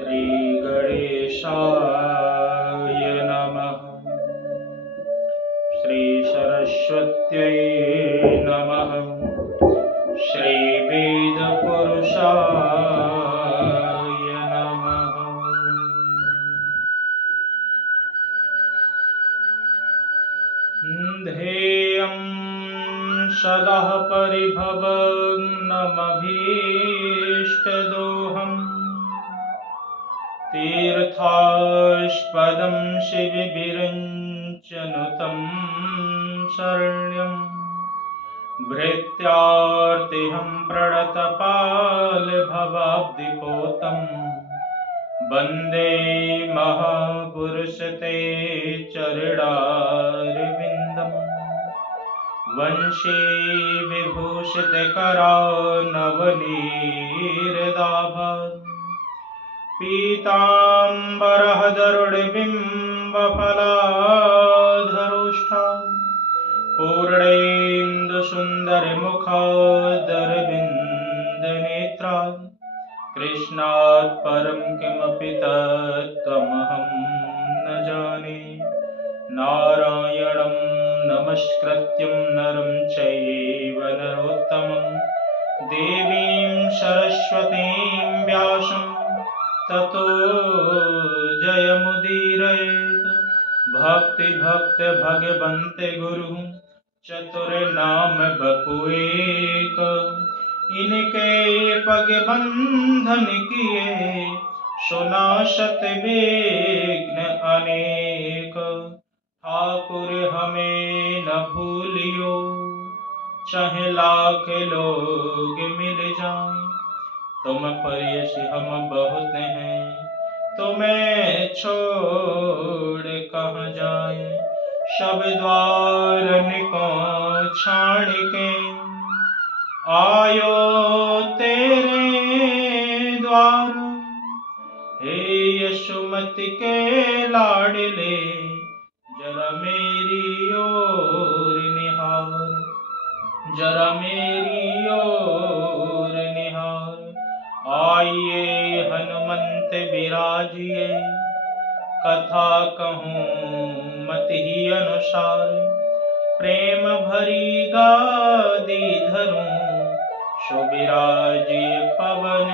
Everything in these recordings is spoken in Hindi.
श्री गणेशाय नमः। श्री सरस्वत्यै नमः। श्री वेदपुरुषाय नमः। ध्येयं सदा परिभवग्नमभीष्टदोहम् तीर्थास्पदं शिवविरञ्चनुतं शरण्यं भृत्यार्तिहं प्रणतपालभवाब्धिपोतं वन्दे महापुरुषते चरणारविन्दम्। वंशी विभूषितकरानवनीरदाभात् पीताम्बरः गरुडबिम्बफलाधरोष्ठात् पूर्णेन्दुसुन्दरमुखादरविन्दनेत्रात् कृष्णात् परं किमपि तत्त्वमहं न जाने। नारायणं नमस्कृत्यं नरं चैव नरोत्तमं देवीं सरस्वतीं व्यासं ततो जयमुदीरयेत्। भक्ति भक्त भगवन्ते गुरु चतुर्नाम बपुएक इनके पग बंधन किए सुनाशत विघ्न अनेक। ठाकुर हमें न भूलियो चाहे लाख लोग मिल जाएं। तुम पर यश हम बहुत हैं तुम्हें छोड़ कहाँ जाए। सब द्वारन को छाड़ के आयो तेरे द्वार। हे यशोमति के लाडले जरा मेरी ओर निहार, जरा मेरी ओर निहार। आइए हनुमंत बिराजिए कथा कहूँ मत ही अनुसार। प्रेम भरी गादी धरूं सुबिराजिए पवन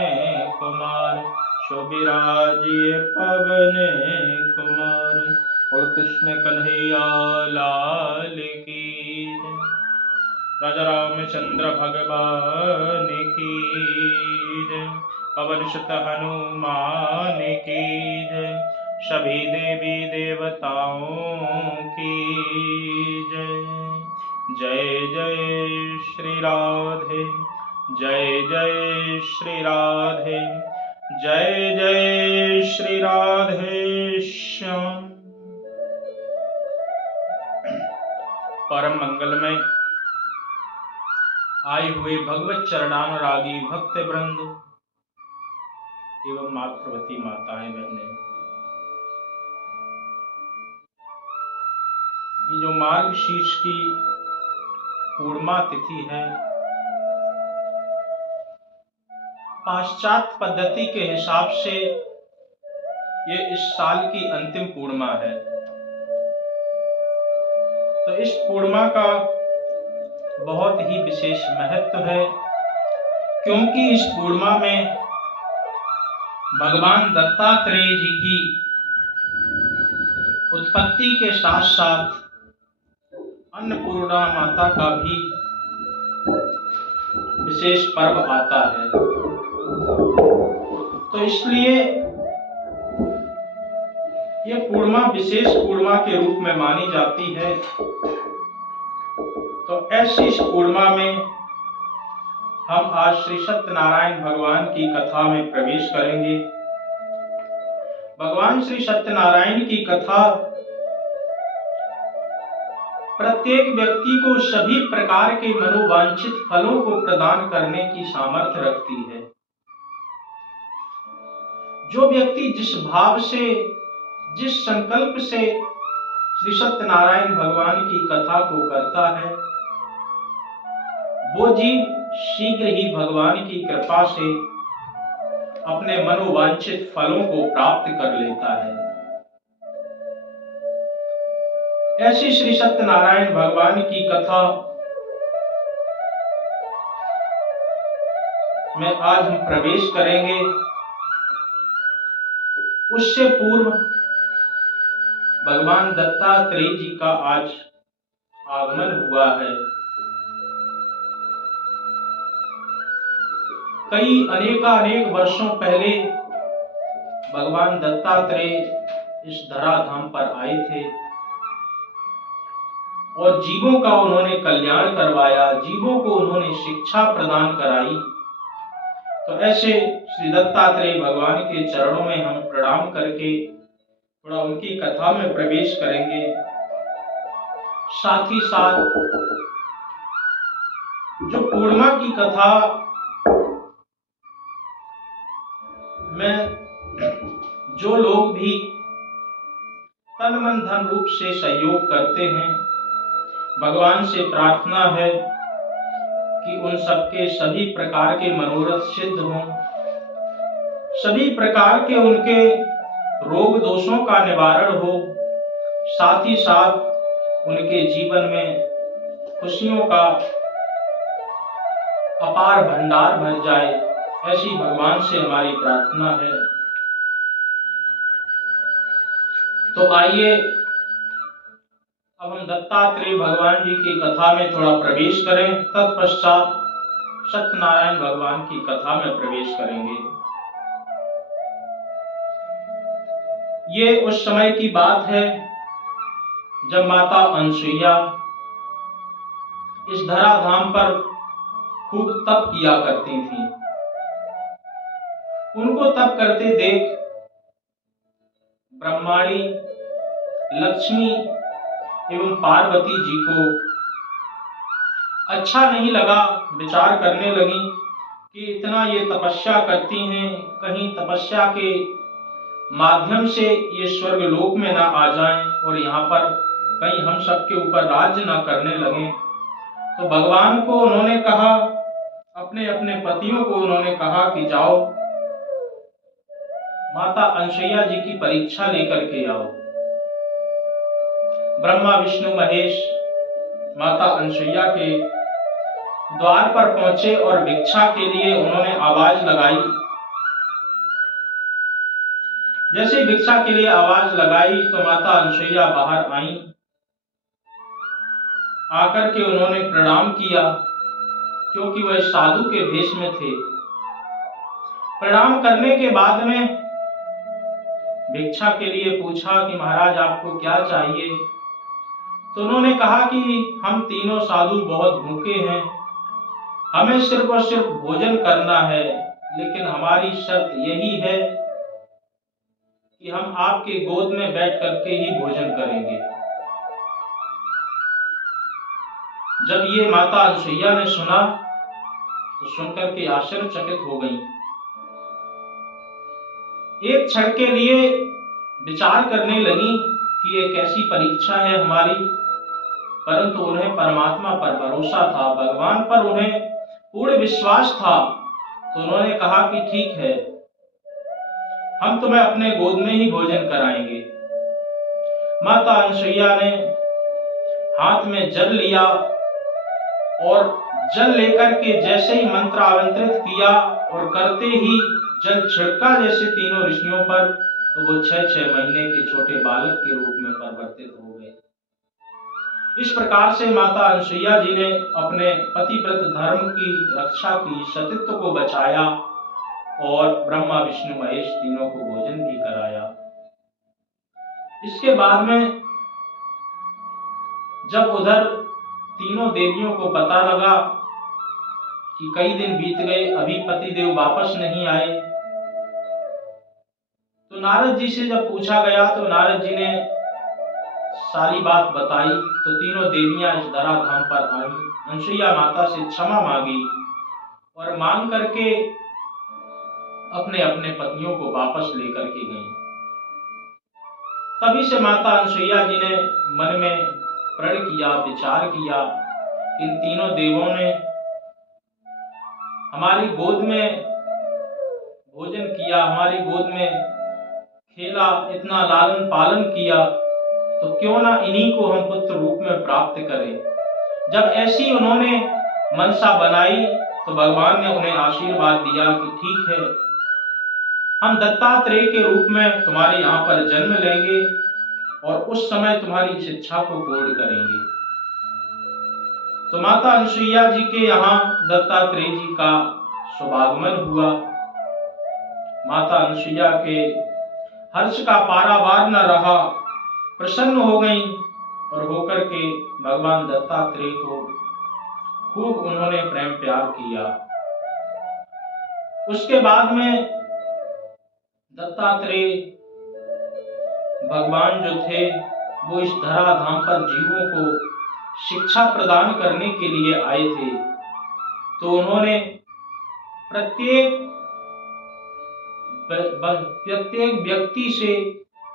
कुमार, सुबिराजिए पवन कुमार। बोल कृष्ण कन्हैया लाल की जय। राजा रामचंद्र भगवान की जय। पवन सुत हनुमान की जय। सभी देवी देवताओं की जय। जय जय श्री राधे, जय जय श्री राधे, जय जय श्री राधे श्याम। परम मंगलमय आए हुए भगवत चरणानुरागी भक्त वृंद एवं मातृवती माताएं बहनें, ये जो मार्गशीर्ष की पूर्णिमा तिथि है, पाश्चात्य पद्धति के हिसाब से ये इस साल की अंतिम पूर्णिमा है। तो इस पूर्णिमा का बहुत ही विशेष महत्व है, क्योंकि इस पूर्णिमा में भगवान दत्तात्रेय जी की उत्पत्ति के साथ साथ अन्नपूर्णा माता का भी विशेष पर्व आता है। तो इसलिए ये पूर्णिमा विशेष पूर्णिमा के रूप में मानी जाती है। तो ऐसी इस पूर्णिमा में हम आज श्री सत्यनारायण भगवान की कथा में प्रवेश करेंगे। भगवान श्री सत्यनारायण की कथा प्रत्येक व्यक्ति को सभी प्रकार के मनोवांछित फलों को प्रदान करने की सामर्थ्य रखती है। जो व्यक्ति जिस भाव से, जिस संकल्प से श्री सत्यनारायण भगवान की कथा को करता है, वो जीव शीघ्र ही भगवान की कृपा से अपने मनोवांछित फलों को प्राप्त कर लेता है। ऐसी श्री सत्यनारायण भगवान की कथा में आज हम प्रवेश करेंगे। उससे पूर्व भगवान दत्तात्रेय जी का आज आगमन हुआ है। कई अनेक वर्षों पहले भगवान दत्तात्रेय इस धराधाम पर आए थे और जीवों का उन्होंने कल्याण करवाया, जीवों को उन्होंने शिक्षा प्रदान कराई। तो ऐसे श्री दत्तात्रेय भगवान के चरणों में हम प्रणाम करके थोड़ा उनकी कथा में प्रवेश करेंगे। साथ ही साथ जो पूर्णिमा की कथा में जो लोग भी तन मन धन रूप से सहयोग करते हैं, भगवान से प्रार्थना है कि उन सबके सभी प्रकार के मनोरथ सिद्ध हों, सभी प्रकार के उनके रोग दोषों का निवारण हो, साथ ही साथ उनके जीवन में खुशियों का अपार भंडार भर जाए, ऐसी भगवान से हमारी प्रार्थना है। तो आइए अब हम दत्तात्रेय भगवान जी की कथा में थोड़ा प्रवेश करें, तत्पश्चात सत्यनारायण भगवान की कथा में प्रवेश करेंगे। ये उस समय की बात है जब माता अनसुईया इस धराधाम पर खूब तप किया करती थी। उनको तप करते देख ब्रह्माणी, लक्ष्मी एवं पार्वती जी को अच्छा नहीं लगा। विचार करने लगी कि इतना ये तपस्या करती हैं, कहीं तपस्या के माध्यम से ये स्वर्ग लोक में ना आ जाएं और यहाँ पर कहीं हम सबके ऊपर राज्य ना करने लगें। तो भगवान को उन्होंने कहा, अपने अपने पतियों को उन्होंने कहा कि जाओ माता अनसुईया जी की परीक्षा लेकर के आओ। ब्रह्मा विष्णु महेश माता अनसुईया के द्वार पर पहुंचे और भिक्षा के लिए उन्होंने आवाज लगाई। जैसे भिक्षा के लिए आवाज लगाई तो माता अनसुईया बाहर आई। आकर के उन्होंने प्रणाम किया, क्योंकि वह साधु के भेष में थे। प्रणाम करने के बाद में भिक्षा के लिए पूछा कि महाराज आपको क्या चाहिए। तो उन्होंने कहा कि हम तीनों साधु बहुत भूखे हैं, हमें सिर्फ और सिर्फ भोजन करना है, लेकिन हमारी शर्त यही है कि हम आपके गोद में बैठ करके ही भोजन करेंगे। जब ये माता अनसुईया ने सुना तो सुनकर के आश्चर्यचकित हो गई। एक क्षण के लिए विचार करने लगी कि ये कैसी परीक्षा है हमारी, परंतु उन्हें परमात्मा पर भरोसा था, भगवान पर उन्हें पूर्ण विश्वास था। तो उन्होंने कहा कि ठीक है, हम तुम्हें अपने गोद में ही भोजन कराएंगे। माता अनसुईया ने हाथ में जल लिया और जल लेकर के जैसे ही मंत्र आवंत्रित किया और करते ही जल छिड़का जैसे तीनों ऋषियों पर, तो वो 6-6 महीने के छोटे बालक के रूप में परिवर्तित हो गए। इस प्रकार से माता अनसुईया जी ने अपने पतिव्रत धर्म की रक्षा की, सतीत्व को बचाया और ब्रह्मा विष्णु महेश तीनों को भोजन भी कराया। इसके बाद में जब उधर तीनों देवियों को पता लगा कि कई दिन बीत गए, अभी पतिदेव वापस नहीं आए, तो नारद जी से जब पूछा गया तो नारद जी ने सारी बात बताई। तो तीनों देवियां इस धराधाम पर आई, अनसुईया माता से क्षमा मांगी और मांग करके अपने अपने पतियों को वापस लेकर के गई। तभी से माता अनसुईया जी ने मन में प्रण किया, विचार किया कि इन तीनों देवों ने हमारी गोद में भोजन किया, हमारी गोद में खेला, इतना लालन पालन किया, तो क्यों ना इन्हीं को हम पुत्र रूप में प्राप्त करें। जब ऐसी उन्होंने मनसा बनाई तो भगवान ने उन्हें आशीर्वाद दिया कि ठीक है, हम दत्तात्रेय के रूप में तुम्हारे यहाँ पर जन्म लेंगे और उस समय तुम्हारी इस इच्छा को पूर्ण करेंगे। तो माता अनुसुईया जी के यहाँ दत्तात्रेय जी का शुभागमन हुआ। माता अनुसुईया के हर्ष का पारावार न रहा, प्रसन्न हो गई और होकर के भगवान दत्तात्रेय को खूब उन्होंने प्रेम प्यार किया। उसके बाद में दत्तात्रेय भगवान जो थे वो इस धराधाम पर जीवों को शिक्षा प्रदान करने के लिए आए थे। तो उन्होंने प्रत्येक व्यक्ति से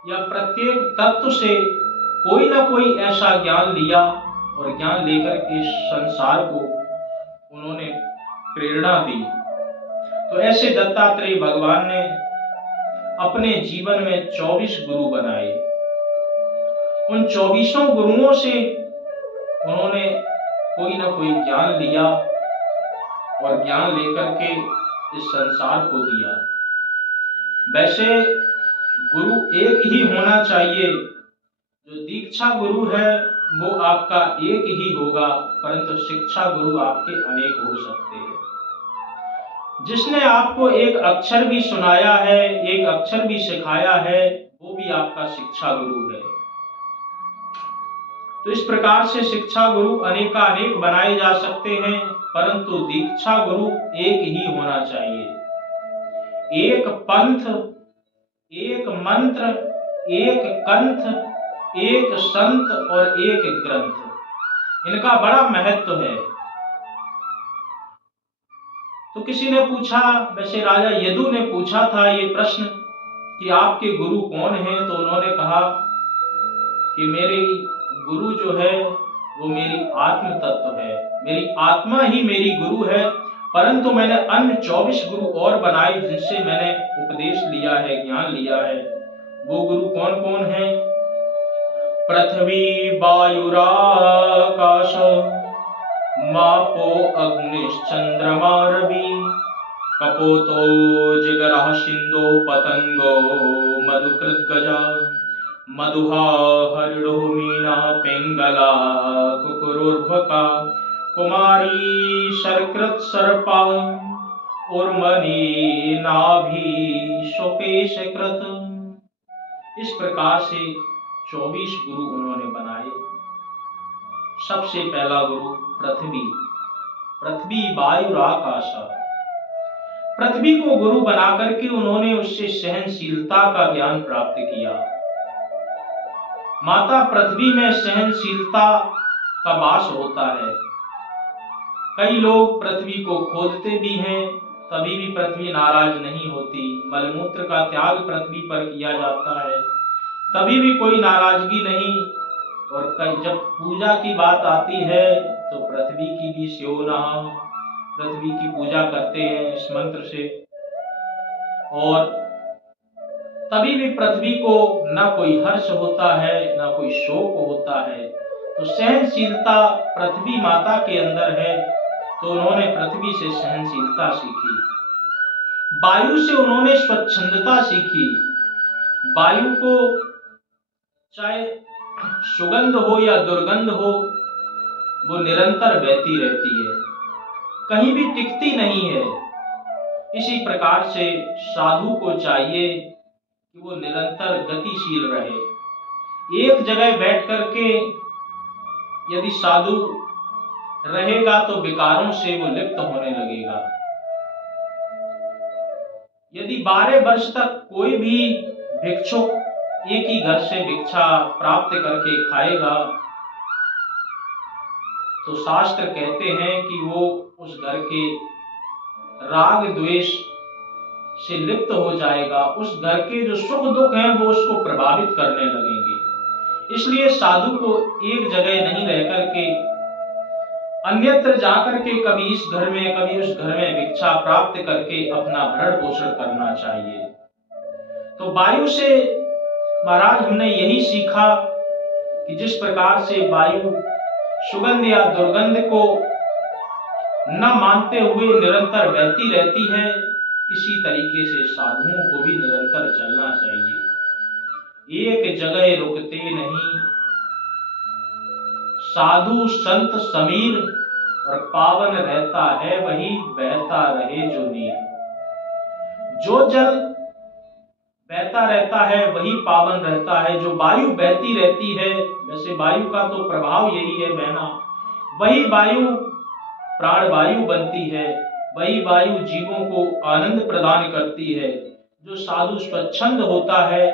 या प्रत्येक तत्व से कोई ना कोई ऐसा ज्ञान लिया और ज्ञान लेकर के संसार को उन्होंने प्रेरणा दी। तो ऐसे दत्तात्रेय भगवान ने अपने जीवन में 24 गुरु बनाए। उन 24 गुरुओं से उन्होंने कोई ना कोई ज्ञान लिया और ज्ञान लेकर के इस संसार को दिया। वैसे गुरु एक ही होना चाहिए, जो दीक्षा गुरु है वो आपका एक ही होगा, परंतु शिक्षा गुरु आपके अनेक हो सकते हैं। जिसने आपको एक अक्षर भी सुनाया है, एक अक्षर भी सिखाया है, वो भी आपका शिक्षा गुरु है। तो इस प्रकार से शिक्षा गुरु अनेकानेक बनाए जा सकते हैं, परंतु दीक्षा गुरु एक ही होना चाहिए। एक पंथ, एक मंत्र, एक कंठ, एक संत और एक ग्रंथ, इनका बड़ा महत्व है। तो किसी ने पूछा, वैसे राजा यदु ने पूछा था ये प्रश्न कि आपके गुरु कौन हैं? तो उन्होंने कहा कि मेरे गुरु जो है वो मेरी आत्म तत्व है, मेरी आत्मा ही मेरी गुरु है, परंतु मैंने अन्य 24 गुरु और बनाए जिनसे मैंने उपदेश लिया है, ज्ञान लिया है। वो गुरु कौन कौन है? पृथ्वी वायुराकाश, मापो अग्निश्चंद्रमा रवि, कपोतो जिगरः सिंधो पतंगो मधुकृद्गजा, मधुहा हरिणो मीना पिंगला कुकुरुर्वका, कुमारी शर्कृत सर्पा उर्मनी नाभि शोपेशकृत। इस प्रकार से 24 गुरु उन्होंने बनाए। सबसे पहला गुरु पृथ्वी वायु आकाश, पृथ्वी को गुरु बना करके उन्होंने उससे सहनशीलता का ज्ञान प्राप्त किया। माता पृथ्वी में सहनशीलता का वास होता है। कई लोग पृथ्वी को खोदते भी हैं, तभी भी पृथ्वी नाराज नहीं होती। मलमूत्र का त्याग पृथ्वी पर किया जाता है, तभी भी कोई नाराजगी नहीं। और जब पूजा की बात आती है तो पृथ्वी की भी सेवना, पृथ्वी की पूजा करते हैं इस मंत्र से, और तभी भी पृथ्वी को ना कोई हर्ष होता है ना कोई शोक होता है। तो सहनशीलता पृथ्वी माता के अंदर है, तो उन्होंने पृथ्वी से सहनशीलता सीखी। वायु से उन्होंने स्वच्छंदता सीखी। वायु को चाहे सुगंध हो या दुर्गंध हो, वो निरंतर बहती रहती है, कहीं भी टिकती नहीं है। इसी प्रकार से साधु को चाहिए कि वो निरंतर गतिशील रहे। एक जगह बैठ करके यदि साधु रहेगा तो विकारों से वो लिप्त होने लगेगा। यदि 12 वर्ष तक कोई भी भिक्षुक एक ही घर से भिक्षा प्राप्त करके खाएगा, तो शास्त्र कहते हैं कि वो उस घर के राग द्वेष से लिप्त हो जाएगा। उस घर के जो सुख दुख हैं वो उसको प्रभावित करने लगेंगे। इसलिए साधु को एक जगह नहीं रह करके अन्यत्र जाकर के कभी इस घर में कभी उस घर में भिक्षा प्राप्त करके अपना भरण पोषण करना चाहिए। तो वायु से महाराज हमने यही सीखा कि जिस प्रकार से वायु सुगंध या दुर्गंध को न मानते हुए निरंतर बहती रहती है, इसी तरीके से साधुओं को भी निरंतर चलना चाहिए। एक जगह रुकते नहीं, साधु संत समीर, और पावन रहता है वही बहता रहे जो नीर। जो जल बहता रहता है वही पावन रहता है। जो वायु बहती रहती है, वैसे वायु का तो प्रभाव यही है बहना, वही वायु प्राण वायु बनती है, वही वायु जीवों को आनंद प्रदान करती है। जो साधु स्वच्छंद होता है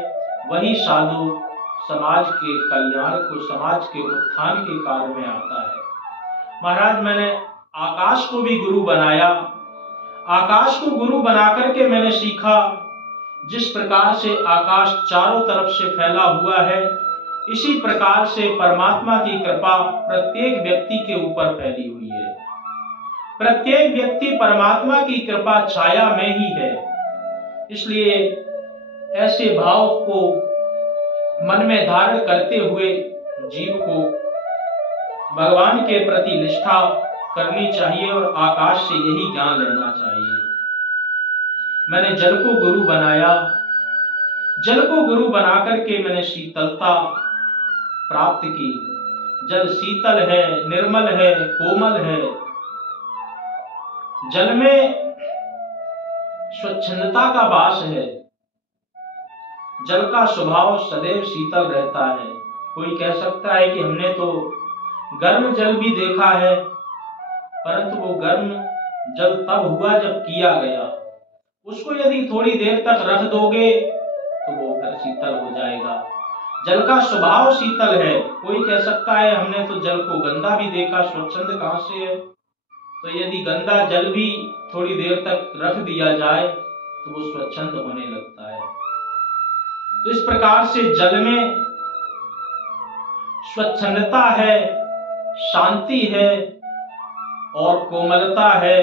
वही साधु समाज के कल्याण को, समाज के उत्थान के कार्य में आता है। महाराज मैंने आकाश को भी गुरु बनाया। आकाश को गुरु बना करके मैंने सीखा, जिस प्रकार से आकाश चारों तरफ से फैला हुआ है, इसी प्रकार से परमात्मा की कृपा प्रत्येक व्यक्ति के ऊपर फैली हुई है। प्रत्येक व्यक्ति परमात्मा की कृपा छाया में ही है। इसलिए ऐसे भाव को मन में धारण करते हुए जीव को भगवान के प्रति निष्ठा करनी चाहिए और आकाश से यही ज्ञान लेना चाहिए। मैंने जल को गुरु बनाया। जल को गुरु बनाकर के मैंने शीतलता प्राप्त की। जल शीतल है, निर्मल है, कोमल है। जल में स्वच्छंदता का वास है। जल का स्वभाव सदैव शीतल रहता है। कोई कह सकता है कि हमने तो गर्म जल भी देखा है, परंतु वो गर्म जल तब हुआ जब किया गया। उसको यदि थोड़ी देर तक रख दोगे तो वो फिर शीतल हो जाएगा। जल का स्वभाव शीतल है। कोई कह सकता है हमने तो जल को गंदा भी देखा, स्वच्छंद कहां से है? तो यदि गंदा जल भी थोड़ी देर तक रख दिया जाए तो वो स्वच्छंद होने लगता है। तो इस प्रकार से जल में स्वच्छंदता है, शांति है और कोमलता है,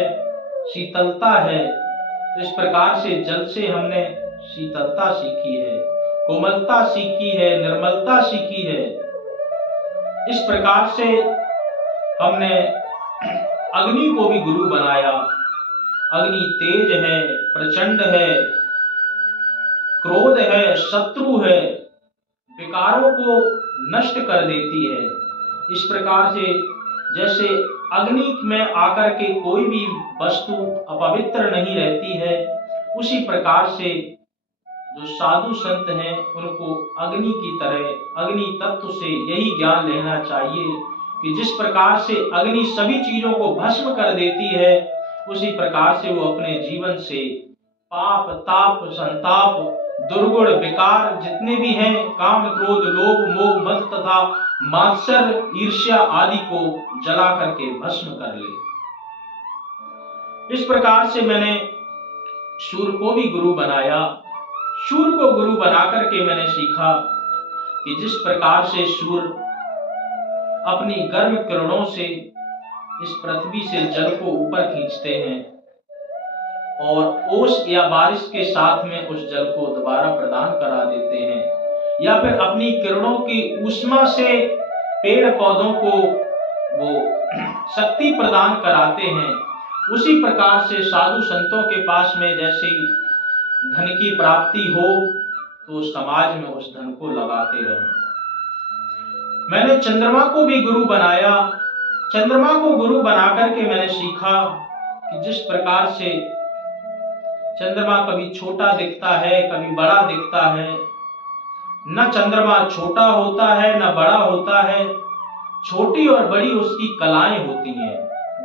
शीतलता है। तो इस प्रकार से जल से हमने शीतलता सीखी है, कोमलता सीखी है, निर्मलता सीखी है। इस प्रकार से हमने अग्नि को भी गुरु बनाया। अग्नि तेज है, प्रचंड है, क्रोध है, शत्रु है, विकारों को नष्ट कर देती है। इस प्रकार से जैसे अग्नि में आकर के कोई भी वस्तु अपवित्र नहीं रहती है, उसी प्रकार से जो साधु संत हैं उनको अग्नि की तरह, अग्नि तत्व से यही ज्ञान लेना चाहिए कि जिस प्रकार से अग्नि सभी चीजों को भस्म कर देती है, उसी प्रकार से वो अपने जीवन से पाप, ताप, संताप, दुर्गुण, विकार जितने भी हैं, काम, क्रोध, लोभ, मोह, मद तथा मात्सर्य, ईर्ष्या आदि को जला करके भस्म कर ले। इस प्रकार से मैंने सूर्य को भी गुरु बनाया। सूर्य को गुरु बनाकर के मैंने सीखा कि जिस प्रकार से सूर्य अपनी गर्म किरणों से इस पृथ्वी से जल को ऊपर खींचते हैं और ओस या बारिश के साथ में उस जल को दोबारा प्रदान करा देते हैं, या फिर अपनी किरणों की ऊष्मा से पेड़ पौधों को वो शक्ति प्रदान कराते हैं, उसी प्रकार से साधु संतों के पास में जैसे धन की प्राप्ति हो तो समाज में उस धन को लगाते रहें। मैंने चंद्रमा को भी गुरु बनाया। चंद्रमा को गुरु बनाकर के मैंने सीखा कि जिस प्रकार से चंद्रमा कभी छोटा दिखता है, कभी बड़ा दिखता है, न चंद्रमा छोटा होता है न बड़ा होता है, छोटी और बड़ी उसकी कलाएं होती हैं,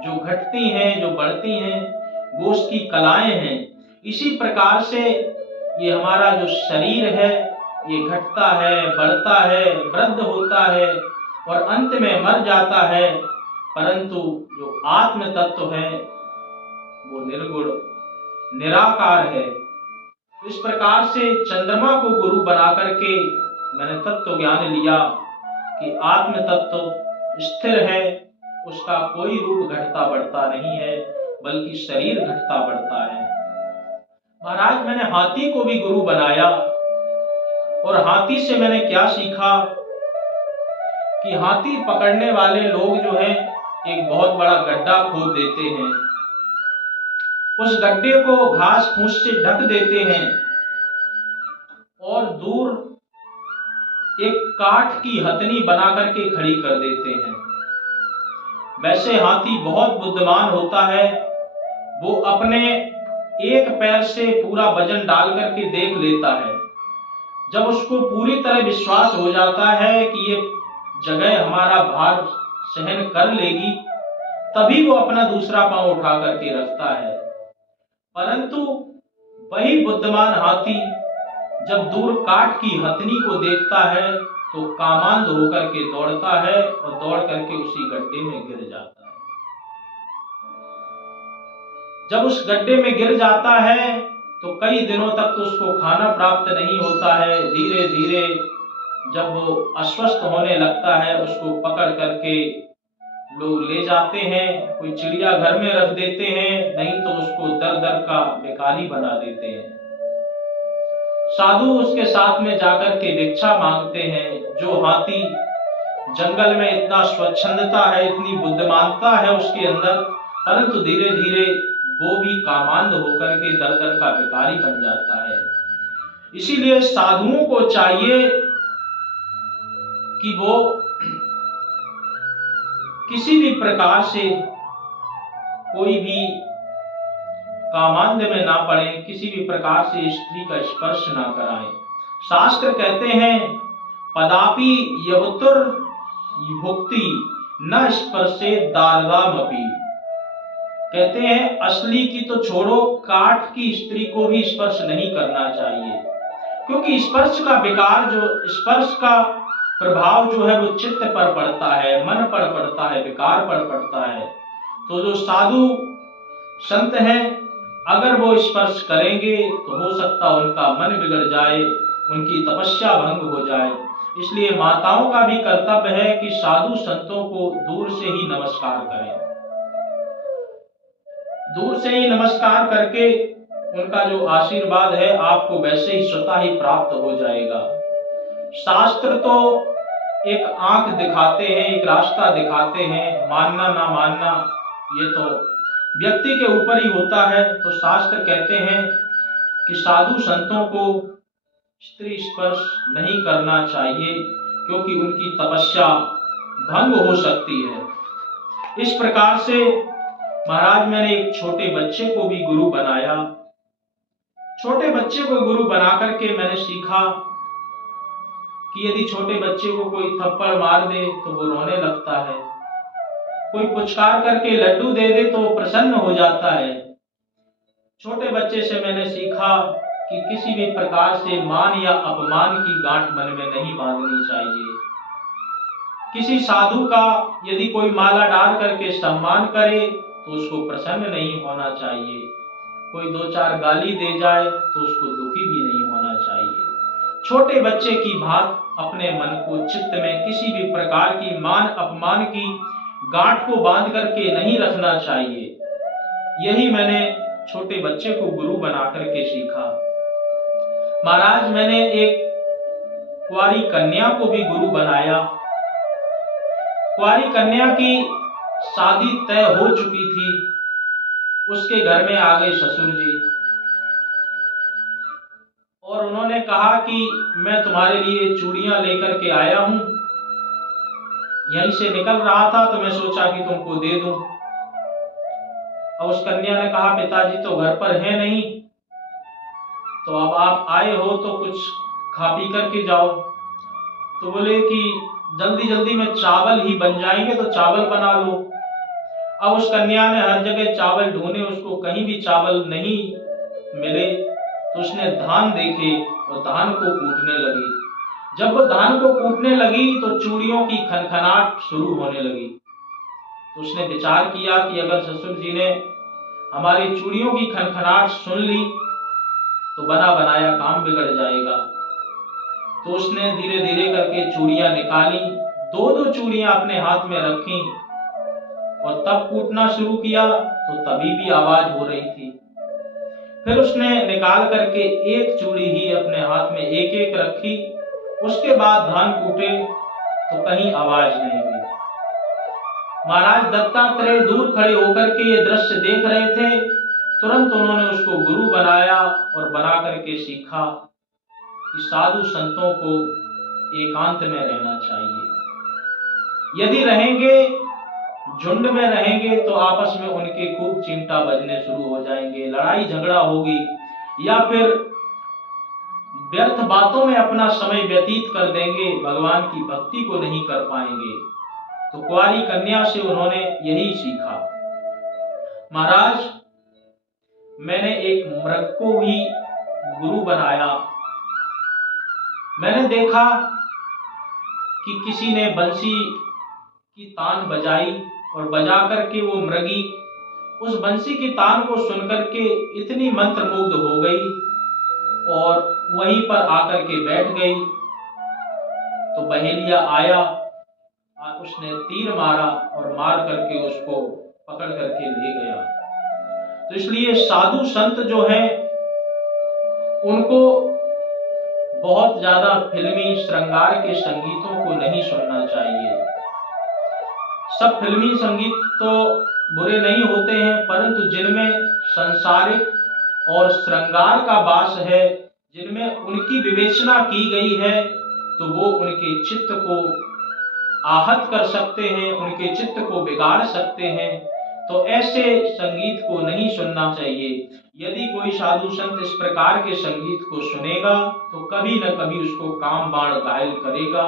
जो घटती हैं, जो बढ़ती हैं, वो उसकी कलाएं हैं। इसी प्रकार से ये हमारा जो शरीर है, ये घटता है, बढ़ता है, वृद्ध होता है और अंत में मर जाता है, परंतु जो आत्म तत्व है वो निर्गुण निराकार है। इस प्रकार से चंद्रमा को गुरु बना करके मैंने तत्व ज्ञान लिया कि आत्म तत्व स्थिर है, उसका कोई रूप घटता बढ़ता नहीं है, बल्कि शरीर घटता बढ़ता है। महाराज मैंने हाथी को भी गुरु बनाया, और हाथी से मैंने क्या सीखा कि हाथी पकड़ने वाले लोग जो हैं एक बहुत बड़ा गड्ढा खोद देते हैं, उस गड्ढे को घास फूस से ढक देते हैं और दूर एक काठ की हथनी बना करके खड़ी कर देते हैं। वैसे हाथी बहुत बुद्धिमान होता है, वो अपने एक पैर से पूरा वजन डाल करके देख लेता है। जब उसको पूरी तरह विश्वास हो जाता है कि ये जगह हमारा भार सहन कर लेगी, तभी वो अपना दूसरा पांव उठा करके रखता है। परंतु वही बुद्धिमान हाथी जब दूर काठ की हथनी को देखता है तो कामांध होकर के दौड़ता है और दौड़ करके उसी गड्ढे में गिर जाता है। जब उस गड्ढे में गिर जाता है तो कई दिनों तक तो उसको खाना प्राप्त नहीं होता है। धीरे धीरे जब वो अस्वस्थ होने लगता है, उसको पकड़ करके लोग ले जाते हैं, कोई चिड़िया घर में रख देते हैं, नहीं तो उसको दर दर का भिखारी बना देते हैं। साधु उसके साथ में जाकर के भिक्षा मांगते हैं। जो हाथी जंगल में इतना स्वच्छंदता है, इतनी बुद्धिमानता है उसके अंदर, परंतु धीरे धीरे वो भी कामांध होकर के दर दर का भिखारी बन जाता है। इसीलिए साधुओं को चाहिए कि वो किसी भी प्रकार से कोई भी कामांध में ना पड़े, किसी भी प्रकार से स्त्री का स्पर्श ना कराएं। शास्त्र कहते हैं पदापि यवतुर भुक्ति न स्पर्शे दारदामपि। कहते हैं असली की तो छोड़ो, काठ की स्त्री को भी स्पर्श नहीं करना चाहिए, क्योंकि स्पर्श का विकार, जो स्पर्श का प्रभाव जो है वो चित्त पर पड़ता है, मन पर पड़ता है, विकार पर पड़ता है। तो जो साधु संत हैं, अगर वो स्पर्श करेंगे तो हो सकता उनका मन बिगड़ जाए, उनकी तपस्या भंग हो जाए। इसलिए माताओं का भी कर्तव्य है कि साधु संतों को दूर से ही नमस्कार करें। दूर से ही नमस्कार करके उनका जो आशीर्वाद है आपको वैसे ही स्वतः ही प्राप्त हो जाएगा। शास्त्र तो एक आंख दिखाते हैं, एक रास्ता दिखाते हैं, मानना ना मानना ये तो व्यक्ति के ऊपर ही होता है। तो शास्त्र कहते हैं कि साधु संतों को स्त्री स्पर्श नहीं करना चाहिए, क्योंकि उनकी तपस्या भंग हो सकती है। इस प्रकार से महाराज मैंने एक छोटे बच्चे को भी गुरु बनाया। छोटे बच्चे को गुरु बना करके मैंने सीखा कि यदि छोटे बच्चे को कोई थप्पड़ मार दे तो वो रोने लगता है, कोई पुचकार करके लड्डू दे दे तो वो प्रसन्न हो जाता है। छोटे बच्चे से मैंने सीखा कि किसी भी प्रकार से मान या अपमान की गांठ मन में नहीं बांधनी चाहिए। किसी साधु का यदि कोई माला डाल करके सम्मान करे तो उसको प्रसन्न नहीं होना चाहिए। कोई दो चार गाली दे जाए तो उसको दुखी भी नहीं होना चाहिए। छोटे बच्चे की बात अपने मन को, चित्त में किसी भी प्रकार की मान अपमान की गांठ को बांध करके नहीं रखना चाहिए। यही मैंने छोटे बच्चे को गुरु बना करके सीखा। महाराज मैंने एक कुंवारी कन्या को भी गुरु बनाया। कुंवारी कन्या की शादी तय हो चुकी थी, उसके घर में आ गए ससुर जी और उन्होंने कहा कि मैं तुम्हारे लिए चूड़ियां लेकर के आया हूं। यहीं से निकल रहा था तो मैं सोचा कि तुमको दे दूं। और उस कन्या ने कहा पिताजी तो घर पर है नहीं, तो अब आप आए हो तो कुछ खा पी करके जाओ। तो बोले कि जल्दी जल्दी में चावल ही बन जाएंगे तो चावल बना लो। अब उस कन्या ने हर जगह चावल ढूंढे, उसको कहीं भी चावल नहीं मिले। तो उसने धान देखे और धान को कूटने लगी। जब वो धान को कूटने लगी तो चूड़ियों की खनखनाहट शुरू होने लगी। तो उसने विचार किया कि अगर ससुर जी ने हमारी चूड़ियों की खनखनाहट सुन ली तो बना बनाया काम बिगड़ जाएगा। तो उसने धीरे धीरे करके चूड़ियां निकाली, दो दो चूड़ियां अपने हाथ में रखी और तब कूटना शुरू किया तो तभी भी आवाज हो रही थी। फिर उसने निकाल करके एक चूड़ी ही अपने हाथ में एक एक रखी। उसके बाद धान कूटे तो कहीं आवाज नहीं हुई। महाराज दत्तात्रेय दूर खड़े होकर के ये दृश्य देख रहे थे। तुरंत उन्होंने उसको गुरु बनाया और बना करके सीखा कि साधु संतों को एकांत में रहना चाहिए। यदि रहेंगे, झुंड में रहेंगे तो आपस में उनके खूब चिमटा बजने शुरू हो जाएंगे, लड़ाई झगड़ा होगी, या फिर व्यर्थ बातों में अपना समय व्यतीत कर देंगे, भगवान की भक्ति को नहीं कर पाएंगे। तो कुंवारी कन्या से उन्होंने यही सीखा। महाराज मैंने एक मृग को भी गुरु बनाया। मैंने देखा कि किसी ने बंसी की तान बजाई और बजा करके वो मृगी उस बंसी की तान को सुनकर के इतनी मंत्रमुग्ध हो गई और वहीं पर आकर के बैठ गई। तो बहेलिया आया, उसने तीर मारा और मार करके उसको पकड़ करके ले गया। तो इसलिए साधु संत जो हैं उनको बहुत ज्यादा फिल्मी श्रृंगार के संगीतों को नहीं सुनना चाहिए। सब फिल्मी संगीत तो बुरे नहीं होते हैं, परंतु जिनमें संसारिक और श्रृंगार का वास है, जिनमें उनकी विवेचना की गई है, तो वो उनके चित्त को आहत कर सकते हैं, उनके चित्त को बिगाड़ सकते हैं। तो ऐसे संगीत को नहीं सुनना चाहिए। यदि कोई साधु संत इस प्रकार के संगीत को सुनेगा तो कभी न कभी उसको काम बाण घायल करेगा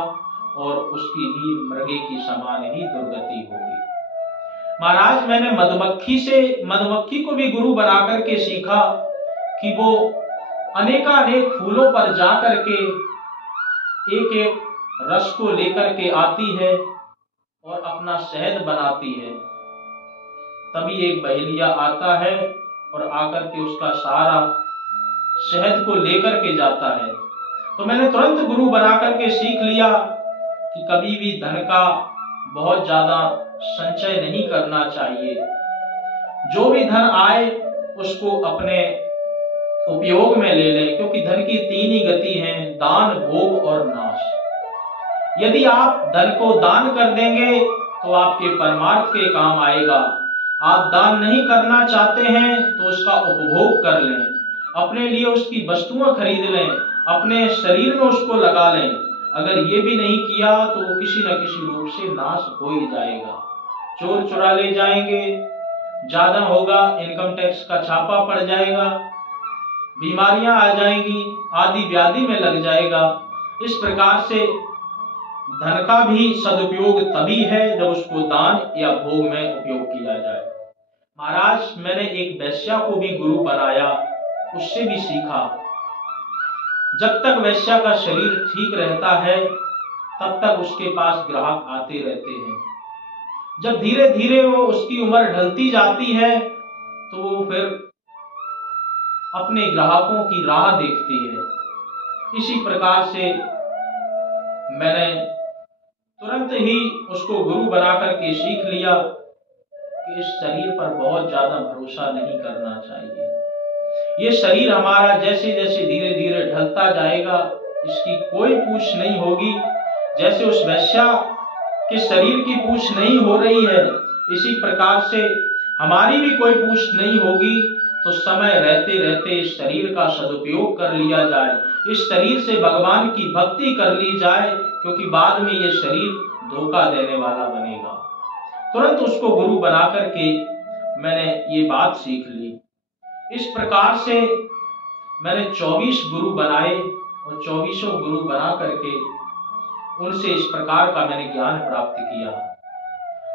और उसकी नींद मृगे की समान ही दुर्गति होगी। महाराज मैंने मधुमक्खी को भी गुरु बना करके सीखा कि वो अनेकानेक फूलों पर जा करके एक एक रस को लेकर के आती है और अपना शहद बनाती है। तभी एक बहेलिया आता है और आकर के उसका सारा शहद को लेकर के जाता है। तो मैंने तुरंत गुरु बना करके सीख लिया कि कभी भी धन का बहुत ज्यादा संचय नहीं करना चाहिए। जो भी धन आए उसको अपने उपयोग में ले लें, क्योंकि धन की तीन ही गति हैं, दान, भोग और नाश। यदि आप धन को दान कर देंगे तो आपके परमार्थ के काम आएगा। आप दान नहीं करना चाहते हैं तो उसका उपभोग कर लें, अपने लिए उसकी वस्तुएं खरीद लें, अपने शरीर में उसको लगा लें। अगर ये भी नहीं किया तो वो किसी न किसी रूप से नाश हो ही जाएगा। चोर चुरा ले जाएंगे, ज्यादा होगा इनकम टैक्स का छापा पड़ जाएगा, बीमारियां आ जाएंगी, आदि व्याधि में लग जाएगा। इस प्रकार से धन का भी सदुपयोग तभी है जब उसको दान या भोग में उपयोग किया जाए। महाराज मैंने एक वैश्या को भी गुरु बनाया, उससे भी सीखा। जब तक वैश्या का शरीर ठीक रहता है तब तक उसके पास ग्राहक आते रहते हैं। जब धीरे धीरे वो उसकी उम्र ढलती जाती है तो वो फिर अपने ग्राहकों की राह देखती है। इसी प्रकार से मैंने तुरंत ही उसको गुरु बना करके सीख लिया कि इस शरीर पर बहुत ज्यादा भरोसा नहीं करना चाहिए। ये शरीर हमारा जैसे जैसे धीरे धीरे ढलता जाएगा इसकी कोई पूछ नहीं होगी। जैसे उस वैश्या के शरीर की पूछ नहीं हो रही है, इसी प्रकार से हमारी भी कोई पूछ नहीं होगी। तो समय रहते रहते इस शरीर का सदुपयोग कर लिया जाए, इस शरीर से भगवान की भक्ति कर ली जाए, क्योंकि बाद में ये शरीर धोखा देने वाला बनेगा। तुरंत उसको गुरु बना करके मैंने ये बात सीख ली। इस प्रकार से मैंने 24 गुरु बनाए और 24 गुरु बना करके उनसे इस प्रकार का मैंने ज्ञान प्राप्त किया।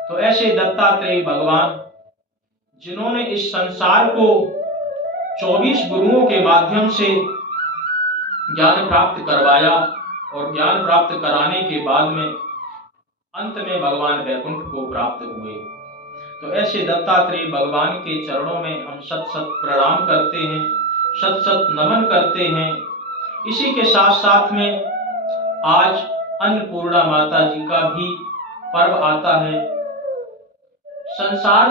तो ऐसे दत्तात्रेय भगवान जिन्होंने इस संसार को 24 गुरुओं के माध्यम से ज्ञान प्राप्त करवाया और ज्ञान प्राप्त कराने के बाद में अंत में भगवान वैकुंठ को प्राप्त हुए। तो ऐसे दत्तात्रेय भगवान के चरणों में हम सत सत प्रणाम करते हैं, सत सत नमन करते हैं। इसी के साथ साथ में आज अन्नपूर्णा माता जी का भी पर्व आता है। संसार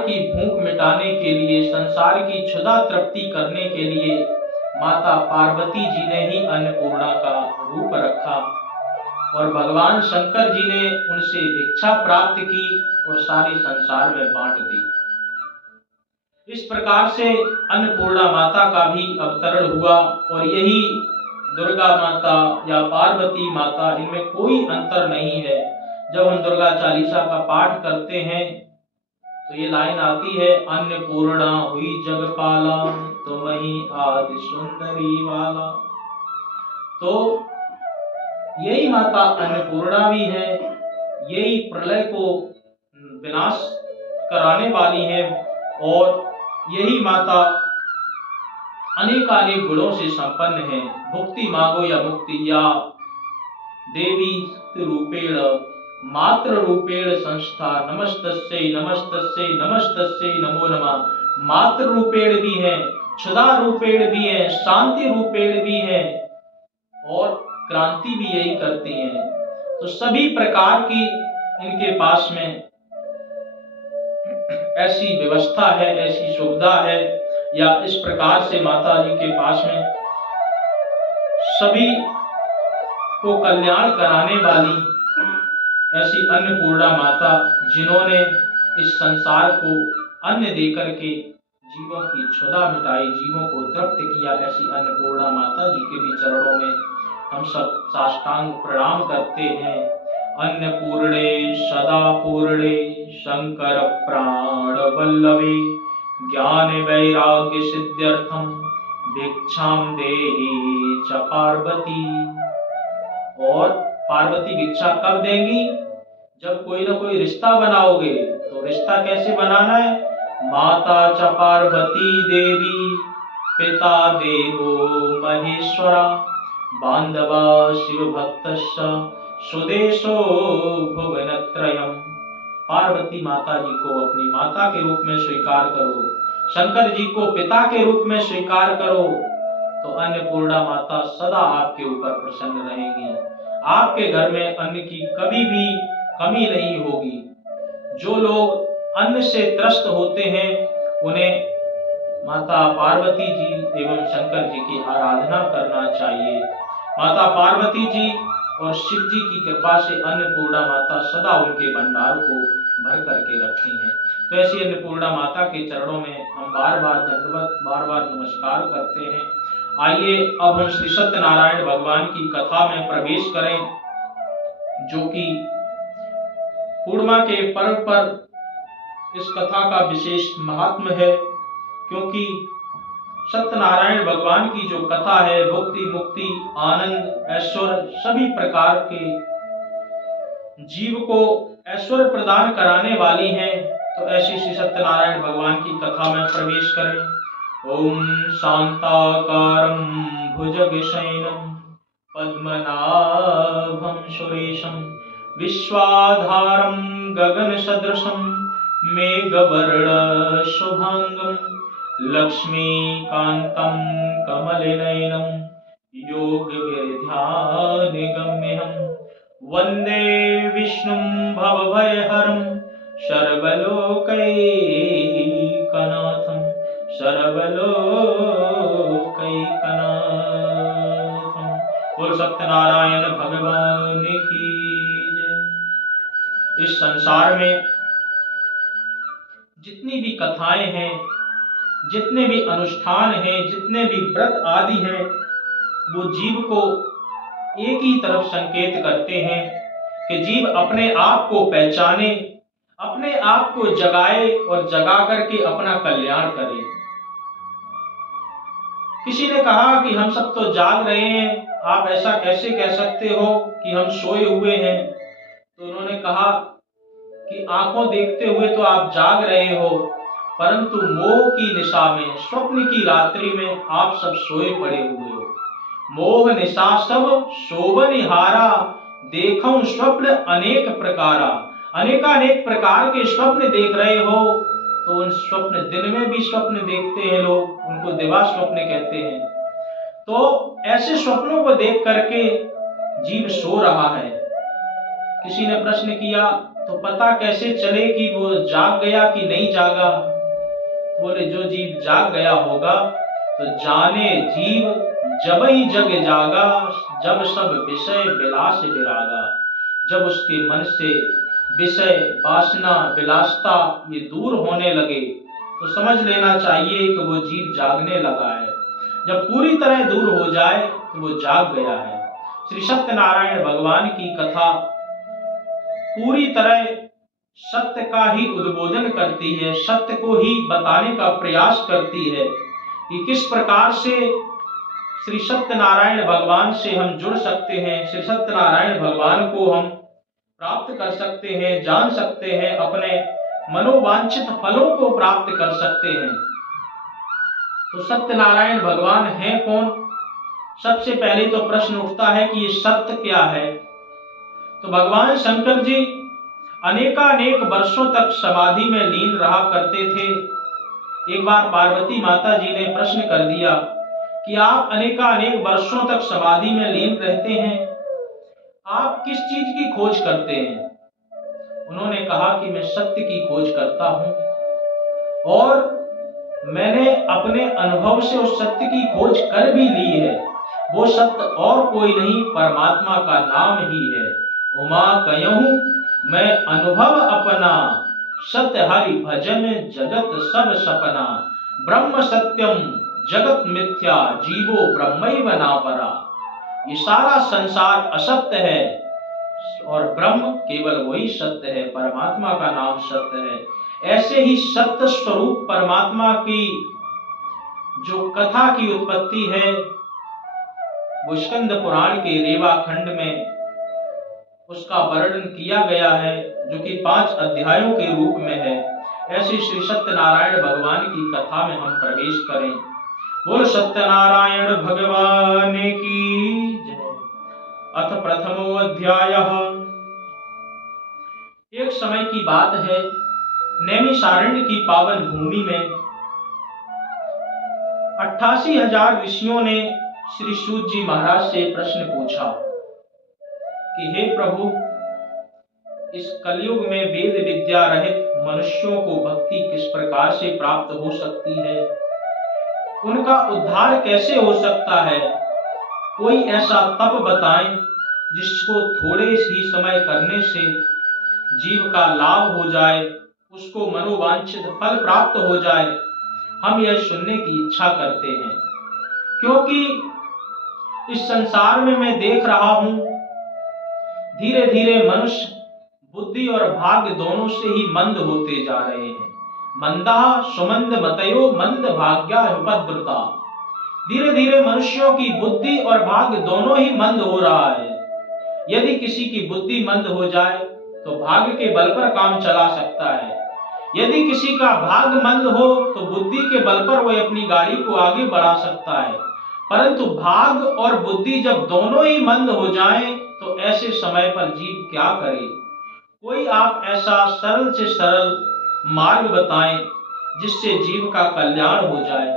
की भूख मिटाने के लिए, संसार की क्षुधा तृप्ति करने के लिए माता पार्वती जी ने ही अन्नपूर्णा का रूप रखा और भगवान शंकर जी ने उनसे भिक्षा प्राप्त की और सारे संसार में बांट दी। इस प्रकार से अन्नपूर्णा माता का भी अवतरण हुआ और यही दुर्गा माता या पार्वती माता, इनमें कोई अंतर नहीं है। जब हम दुर्गा चालीसा का पाठ करते हैं तो ये लाइन आती है, अन्नपूर्णा हुई जगपाला तुमहि आदि सुंदरी वाला। तो यही माता अन्नपूर्णा भी है, यही प्रलय को विनाश कराने वाली है और यही माता अनेकानेक गुणों से संपन्न है। भुक्ति मांगो या मुक्ति, या देवी रूपेण मात्र रूपेण संस्था, नमस्तस्यै नमस्तस्यै नमस्तस्यै नमो नमः। मात्र रूपेण भी है, क्षुधा रूपेण भी है, शांति रूपेण भी है और क्रांति भी यही करती है। तो सभी प्रकार की इनके पास में ऐसी व्यवस्था है, ऐसी सुविधा है, या इस प्रकार से माता जी के पास में सभी को कल्याण कराने वाली ऐसी अन्नपूर्णा माता, जिन्होंने इस संसार को अन्न देकर के जीवों की क्षुधा मिटाई, जीवों को तृप्त किया, ऐसी अन्नपूर्णा माता जी के भी चरणों में हम सब साष्टांग प्रणाम करते हैं। अन्नपूर्णे सदा पूर्णे शंकर प्राण वल्लभे ज्ञान वैराग्य सिद्ध्यर्थम भिक्षाम देहि च पार्वती। और पार्वती भिक्षा कब देंगी? जब कोई ना कोई रिश्ता बनाओगे। तो रिश्ता कैसे बनाना है? माता च पार्वती देवी पिता देवो महेश्वरा बांधवा शिव भक्तश्च सुदेशो भुवनत्रयम्। पार्वती माता जी को अपनी माता के रूप में स्वीकार करो, शंकर जी को पिता के रूप में स्वीकार करो, तो अन्नपूर्णा माता सदा आपके ऊपर प्रसन्न रहेंगी। आपके घर में अन्न की कभी भी कमी नहीं होगी। जो लोग अन्न से त्रस्त होते हैं उन्हें माता पार्वती जी एवं शंकर जी की आराधना करना चाहिए। माता पार्वती जी और शिव जी की कृपा से अन्नपूर्णा माता सदा उनके भंडार को भर करके रखती हैं। तो ऐसी अन्नपूर्णा माता के चरणों में हम बार बार दंडवत, बार बार नमस्कार करते हैं। आइए अब हम श्री सत्यनारायण भगवान की कथा में प्रवेश करें, जो कि पूर्णिमा के पर्व पर इस कथा का विशेष महात्म है, क्योंकि सत्यनारायण भगवान की जो कथा है भुक्ति मुक्ति आनंद ऐश्वर्य सभी प्रकार के जीव को ऐश्वर्य प्रदान कराने वाली है। तो ऐसी श्री सत्यनारायण भगवान की कथा में प्रवेश करें। ओम शांताकारं भुजगशयनं पद्मनाभं सुरेशं विश्वाधारं गगनसदृशं मेघवर्ण शुभांगं लक्ष्मीकान्तं कमलनयनं योगविद्यानिगम्यहं वन्दे विष्णुं भवभयहरं सर्वलोकैकनाथं सर्वलोकैकनाथं। बोल सत्यनारायण भगवान की जय। इस संसार में जितनी भी कथाएं हैं, जितने भी अनुष्ठान हैं, जितने भी व्रत आदि हैं, वो जीव को एक ही तरफ संकेत करते हैं कि जीव अपने आप को पहचाने, अपने आप को जगाए और जगा करके अपना कल्याण करे। किसी ने कहा कि हम सब तो जाग रहे हैं, आप ऐसा कैसे कह सकते हो कि हम सोए हुए हैं? तो उन्होंने कहा कि आंखों देखते हुए तो आप जाग रहे हो, परंतु मोह की निशा में, स्वप्न की रात्रि में आप सब सोए पड़े हुए हो। मोह निशा सब शोभनिहारा देखऊं स्वप्न अनेक प्रकारा। अनेकानेक प्रकार के स्वप्न देख रहे हो, तो उन स्वप्न, दिन में भी स्वप्न देखते हैं लोग, उनको दिवा स्वप्न कहते हैं। तो ऐसे स्वप्नों को देख करके जीव सो रहा है, किसी ने प्रश्न किया, तो पता कैसे चले कि वो जाग गया कि नहीं जागा? बोले, जो जीव जाग गया होगा तो जाने जीव जब ही जग जागा, जब सब विषय विलास विरागा। जब उसके मन से विषय वासना विलासता ये दूर होने लगे तो समझ लेना चाहिए कि वो जीव जागने लगा है। जब पूरी तरह दूर हो जाए तो वो जाग गया है। श्री सत्यनारायण भगवान की कथा पूरी तरह सत्य का ही उद्बोधन करती है, सत्य को ही बताने का प्रयास करती है कि किस प्रकार से श्री सत्यनारायण भगवान से हम जुड़ सकते हैं, श्री सत्यनारायण भगवान को हम प्राप्त कर सकते हैं, जान सकते हैं, अपने मनोवांछित फलों को प्राप्त कर सकते हैं। तो सत्यनारायण भगवान है कौन? सबसे पहले तो प्रश्न उठता है कि ये सत्य क्या है। तो भगवान शंकर जी अनेकानेक वर्षों तक समाधि में लीन रहा करते थे। एक बार पार्वती माता जी ने प्रश्न कर दिया कि आप अनेकानेक वर्षों तक समाधि में लीन रहते हैं, आप किस चीज की खोज करते हैं? उन्होंने कहा कि मैं सत्य की खोज करता हूं और मैंने अपने अनुभव से उस सत्य की खोज कर भी ली है। वो सत्य और कोई नहीं, परमात्मा का नाम ही है। उमा कहूं मैं अनुभव अपना, सत्य हरि भजन जगत सब सपना। ब्रह्म सत्यम जगत मिथ्या, जीवो ब्रह्मैव नापरा। ये सारा संसार असत्य है और ब्रह्म केवल वही सत्य है, परमात्मा का नाम सत्य है। ऐसे ही सत्य स्वरूप परमात्मा की जो कथा की उत्पत्ति है वो स्कंद पुराण के रेवा खंड में उसका वर्णन किया गया है, जो कि 5 अध्यायों के रूप में है। ऐसे श्री सत्यनारायण भगवान की कथा में हम प्रवेश करें। बोल सत्यनारायण भगवान की जय। अथ प्रथमो अध्यायः। एक समय की बात है, नैमिषारण्य की पावन भूमि में 88,000 ऋषियों ने श्री सूत जी महाराज से प्रश्न पूछा कि हे प्रभु, इस कलयुग में वेद विद्या रहित मनुष्यों को भक्ति किस प्रकार से प्राप्त हो सकती है? उनका उद्धार कैसे हो सकता है? कोई ऐसा तप बताएं जिसको थोड़े ही समय करने से जीव का लाभ हो जाए, उसको मनोवांछित फल प्राप्त हो जाए। हम यह सुनने की इच्छा करते हैं, क्योंकि इस संसार में मैं देख रहा हूं धीरे धीरे मनुष्य बुद्धि और भाग्य दोनों से ही मंद होते जा रहे हैं। मंदा सुमंद मतयो मंद भाग्या उपद्रुता। धीरे धीरे मनुष्यों की बुद्धि और भाग्य दोनों ही मंद हो रहा है। यदि किसी की बुद्धि मंद हो जाए तो भाग्य के बल पर काम चला सकता है, यदि किसी का भाग्य मंद हो तो बुद्धि के बल पर वह अपनी गाड़ी को आगे बढ़ा सकता है। परंतु भाग्य और बुद्धि जब दोनों ही मंद हो जाएं तो ऐसे समय पर जीव क्या करे? कोई आप ऐसा सरल से सरल मार्ग बताएं जिससे जीव का कल्याण हो जाए,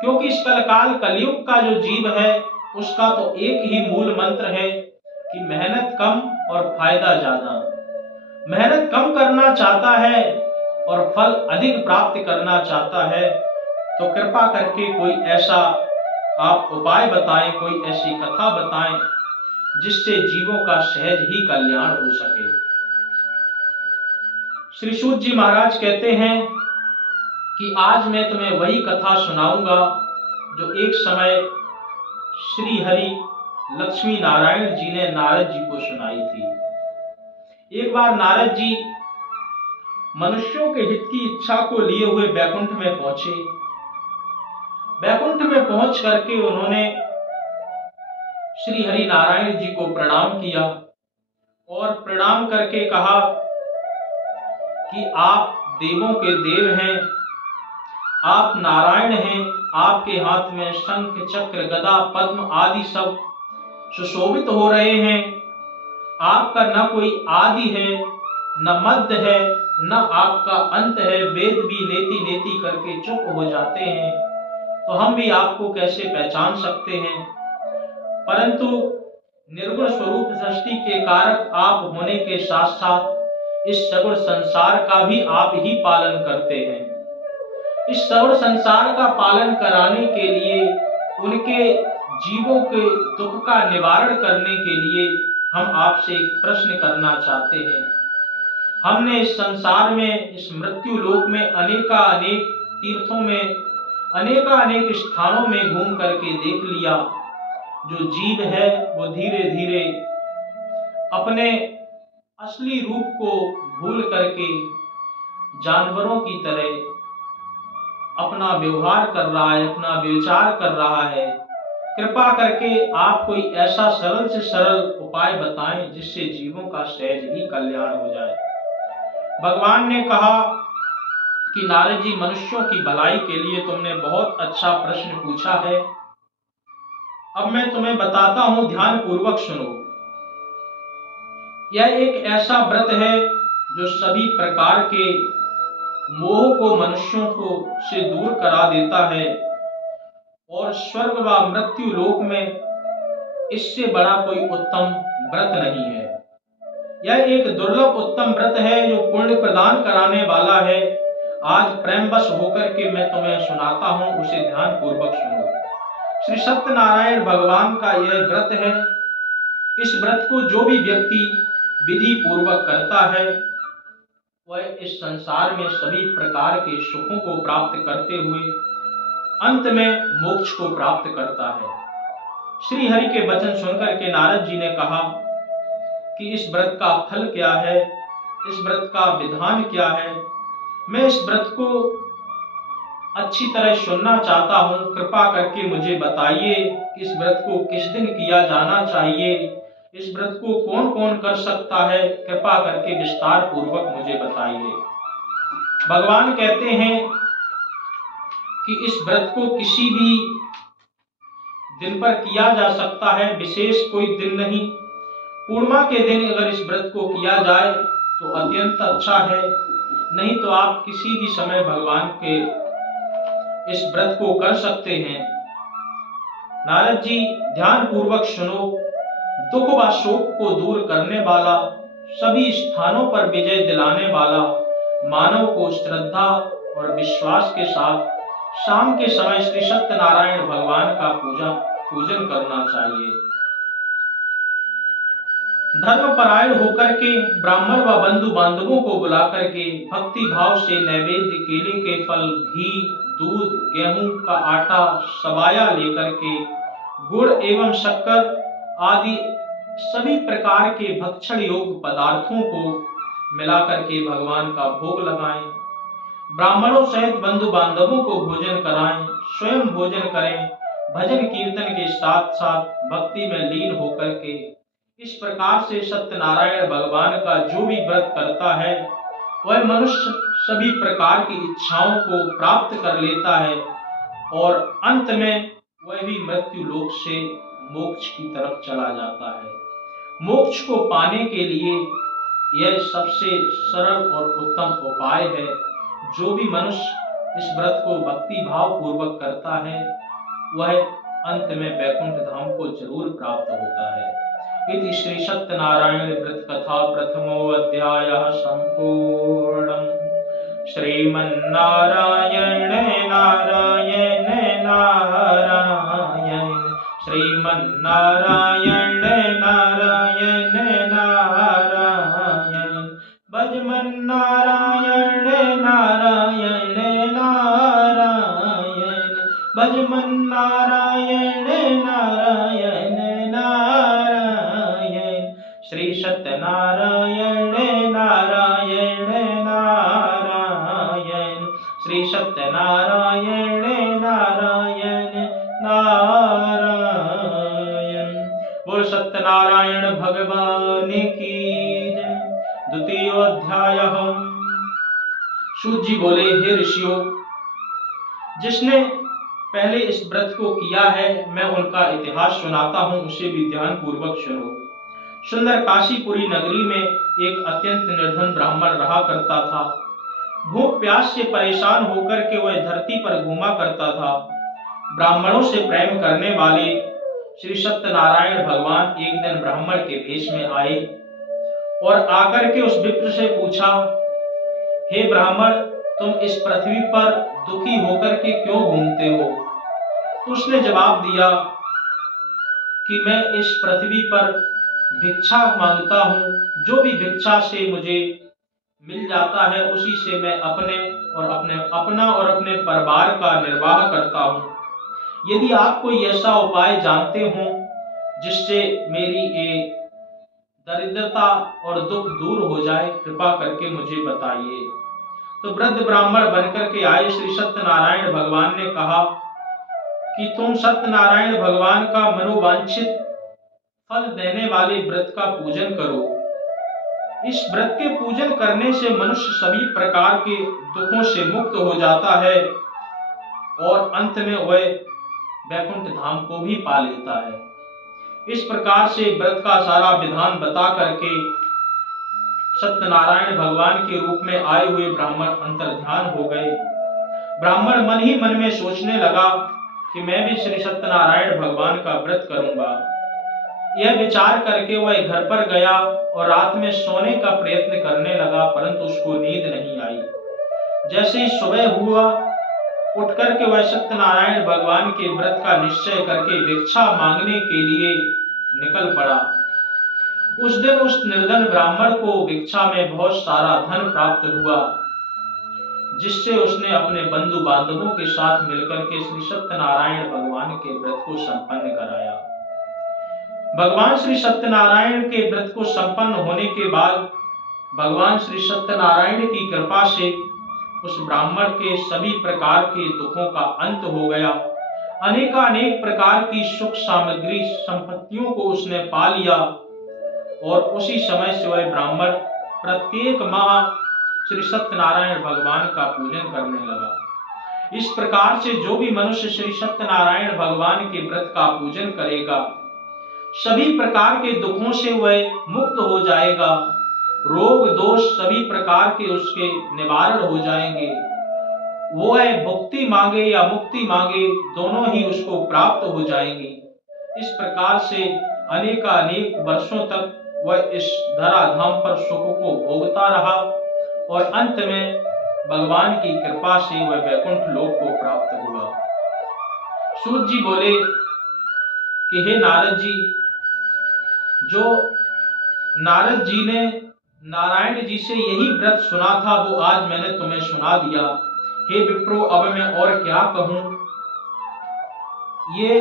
क्योंकि इस कलकाल कलयुग का जो जीव है उसका तो एक ही मूल मंत्र है कि मेहनत कम और फायदा ज्यादा। मेहनत कम करना चाहता है और फल अधिक प्राप्त करना चाहता है, तो कृपा करके कोई ऐसा आप उपाय बताएं, कोई ऐसी कथा बताएं जिससे जीवों का सहज ही कल्याण हो सके। श्री सूत जी महाराज कहते हैं कि आज मैं तुम्हें वही कथा सुनाऊंगा जो एक समय श्री हरि लक्ष्मी नारायण जी ने नारद जी को सुनाई थी। एक बार नारद जी मनुष्यों के हित की इच्छा को लिए हुए बैकुंठ में पहुंचे। बैकुंठ में पहुंच करके उन्होंने श्री हरि नारायण जी को प्रणाम किया और प्रणाम करके कहा कि आप देवों के देव हैं, आप नारायण हैं, आपके हाथ में शंख चक्र गदा पद्म आदि सब सुशोभित हो रहे हैं। आपका न कोई आदि है न मध्य है न आपका अंत है। वेद भी लेती लेती करके चुप हो जाते हैं, तो हम भी आपको कैसे पहचान सकते हैं? परंतु निर्गुण स्वरूप सृष्टि के कारक आप होने के साथ साथ इस सगुण संसार का भी आप ही पालन करते हैं। इस सगुण संसार का पालन कराने के लिए, उनके जीवों के दुख का निवारण करने के लिए हम आपसे एक प्रश्न करना चाहते हैं। हमने इस संसार में, इस मृत्यु लोक में अनेक तीर्थों में, अनेक स्थानों में घूम करके देख लिया, जो जीव है वो धीरे धीरे अपने असली रूप को भूल करके जानवरों की तरह अपना व्यवहार कर रहा है, अपना विचार कर रहा है। कृपा करके आप कोई ऐसा सरल से सरल उपाय बताएं जिससे जीवों का सहज ही कल्याण हो जाए। भगवान ने कहा कि नारद जी, मनुष्यों की भलाई के लिए तुमने बहुत अच्छा प्रश्न पूछा है। अब मैं तुम्हें बताता हूं, ध्यान पूर्वक सुनो। यह एक ऐसा व्रत है जो सभी प्रकार के मोह को मनुष्यों को से दूर करा देता है और स्वर्ग व मृत्यु लोक में इससे बड़ा कोई उत्तम व्रत नहीं है। यह एक दुर्लभ उत्तम व्रत है जो पुण्य प्रदान कराने वाला है। आज प्रेमवश होकर के मैं तुम्हें सुनाता हूं, उसे ध्यान पूर्वक सुनो। श्री सत्यनारायण भगवान का यह व्रत है। इस व्रत को जो भी व्यक्ति विधि पूर्वक करता है वह इस संसार में सभी प्रकार के सुखों को प्राप्त करते हुए अंत में मोक्ष को प्राप्त करता है। श्री हरि के वचन सुनकर के नारद जी ने कहा कि इस व्रत का फल क्या है, इस व्रत का विधान क्या है। मैं इस व्रत को अच्छी तरह सुनना चाहता हूं, कृपा करके मुझे बताइए कि इस व्रत को किस दिन किया जाना चाहिए, इस व्रत को कौन कौन कर सकता है, कृपा करके विस्तार पूर्वक मुझे बताइए। भगवान कहते हैं कि इस व्रत को किसी भी दिन पर किया जा सकता है, विशेष कोई दिन नहीं। पूर्णिमा के दिन अगर इस व्रत को किया जाए तो अत्यंत अच्छा है, नहीं तो आप किसी भी समय भगवान के इस व्रत को कर सकते हैं। नारद जी, ध्यान पूर्वक सुनो। दुख व शोक को दूर करने वाला, सभी स्थानों पर विजय दिलाने वाला, मानव को श्रद्धा और विश्वास के साथ शाम के समय श्री सत्यनारायण भगवान का पूजन करना चाहिए। धर्मपरायण होकर के ब्राह्मण व बंधु बांधवों को बुला करके भक्ति भाव से नैवेद्य, केले के फल, घी, दूध, गेहूं का आटा, सबाया लेकर के गुड़ एवं शक्कर आदि सभी प्रकार के भक्षण योग्य पदार्थों को मिलाकर के भगवान का भोग लगाएं। ब्राह्मणों सहित बंधु बांधवों को भोजन कराएं, स्वयं भोजन करें। भजन कीर्तन के साथ साथ भक्ति में लीन होकर के इस प्रकार से सत्यनारायण भगवान का जो भी व्रत करता है वह मनुष्य सभी प्रकार की इच्छाओं को प्राप्त कर लेता है और अंत में वह भी मृत्यु लोक से मोक्ष की तरफ चला जाता है। मोक्ष को पाने के लिए यह सबसे सरल और उत्तम उपाय है। जो भी मनुष्य इस व्रत को भक्ति भाव पूर्वक करता है वह अंत में वैकुंठ धाम को जरूर प्राप्त होता है। इति श्री सत्यनारायण व्रत कथा प्रथमो अध्यायः संपूर्णम्। श्रीमन्नारायण नारायण नारायण, श्रीमन्नारायण नारायण नारायण, भजमन्नारायण नारायण नारायण, भजमन्नारायण नारायण नारायण, श्री सत्यनारायण नारायण नारायण, श्री सत्यनारायण नारायण नारायण। बोल सत्यनारायण भगवान की जय। द्वितीय अध्याय। सूत जी बोले, हे ऋषियों, जिसने पहले इस व्रत को किया है मैं उनका इतिहास सुनाता हूं, उसे भी ध्यान पूर्वक सुनो। सुंदर काशीपुरी नगरी में एक अत्यंत निर्धन ब्राह्मण रहा करता था। भूख प्यास से परेशान होकर के वह धरती पर घूमा करता था। ब्राह्मणों से प्रेम करने वाले श्री सत्यनारायण भगवान एक दिन ब्राह्मण के वेश में आए और आकर के उस विप्र से पूछा, हे ब्राह्मण, तुम इस पृथ्वी पर दुखी होकर के क्यों घूमते हो? तो उसने जवाब दिया कि मैं इस पृथ्वी पर भिक्षा मांगता हूँ, जो भी भिक्षा से मुझे मिल जाता है उसी से मैं अपना और अपने परिवार का निर्वाह करता हूँ। यदि आप कोई ऐसा उपाय जानते हो जिससे मेरी ये दरिद्रता और दुख दूर हो जाए, कृपा करके मुझे बताइए। तो वृद्ध ब्राह्मण बनकर के आए श्री सत्यनारायण भगवान ने कहा कि तुम सत्यनारायण भगवान का मनोवांछित फल देने वाले व्रत का पूजन करो। इस व्रत के पूजन करने से मनुष्य सभी प्रकार के दुखों से मुक्त हो जाता है और अंत में वह वैकुंठ धाम को भी पा लेता है। इस प्रकार से व्रत का सारा विधान बता करके सत्यनारायण भगवान के रूप में आए हुए ब्राह्मण अंतर्ध्यान हो गए। ब्राह्मण मन ही मन में सोचने लगा कि मैं भी श्री सत्यनारायण भगवान का व्रत करूंगा। यह विचार करके वह घर पर गया और रात में सोने का प्रयत्न करने लगा, परंतु उसको नींद नहीं आई। जैसे ही सुबह हुआ, उठ करके वह सत्यनारायण भगवान के व्रत का निश्चय करके भिक्षा मांगने के लिए निकल पड़ा। उस दिन उस निर्धन ब्राह्मण को भिक्षा में बहुत सारा धन प्राप्त हुआ, जिससे उसने अपने बंधु बांधवों के साथ मिलकर के श्री सत्यनारायण भगवान के व्रत को संपन्न कराया। भगवान श्री सत्यनारायण के व्रत को संपन्न होने के बाद भगवान श्री सत्यनारायण की कृपा से उस ब्राह्मण के सभी प्रकार के दुखों का अंत हो गया। अनेकानेक प्रकार की सुख सामग्री संपत्तियों को उसने पा लिया और उसी समय से वह ब्राह्मण प्रत्येक माह श्री सत्यनारायण भगवान का पूजन करने लगा। इस प्रकार से जो भी मनुष्य श्री सत्यनारायण भगवान के व्रत का पूजन करेगा, सभी प्रकार के दुखों से वह मुक्त हो जाएगा। रोग दोष सभी प्रकार के उसके निवारण हो जाएंगे। वो है भुक्ति मांगे या मुक्ति मांगे, दोनों ही उसको प्राप्त हो जाएंगे। इस प्रकार से अनेकानेक वर्षों तक वह इस धराधाम पर सुख को भोगता रहा और अंत में भगवान की कृपा से वह वैकुंठ लोक को प्राप्त हुआ। सूत जी बोले कि हे नारद जी, जो नारद जी ने नारायण जी से यही व्रत सुना था वो आज मैंने तुम्हें सुना दिया। हे विप्रो, अब मैं और क्या कहूं। ये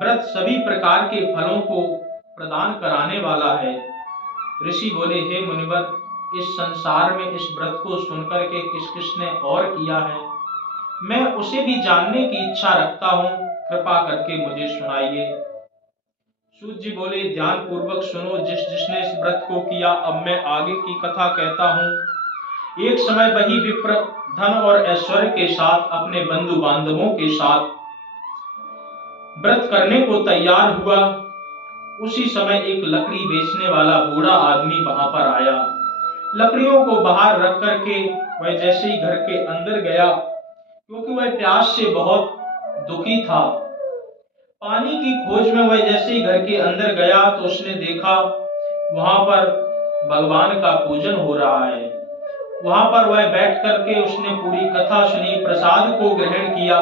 व्रत सभी प्रकार के फलों को प्रदान कराने वाला है। ऋषि बोले, हे मुनिवर, इस संसार में इस व्रत को सुनकर के किस किसने और किया है, मैं उसे भी जानने की इच्छा रखता हूं, कृपा करके मुझे सुनाइए। सूत जी बोले, ध्यान पूर्वक सुनो, जिसने इस व्रत को किया, अब मैं आगे की कथा कहता हूँ। एक समय वही विप्र धन और ऐश्वर्य के साथ अपने बंधु बांधवों के साथ व्रत करने को तैयार हुआ। उसी समय एक लकड़ी बेचने वाला बूढ़ा आदमी वहां पर आया। लकड़ियों को बाहर रख करके वह जैसे ही घर के अंदर गया, क्योंकि वह प्यास से बहुत दुखी था, पानी की खोज में वह जैसे ही घर के अंदर गया तो उसने देखा वहां पर भगवान का पूजन हो रहा है। वहां पर वह बैठ करके उसने पूरी कथा सुनी, प्रसाद को ग्रहण किया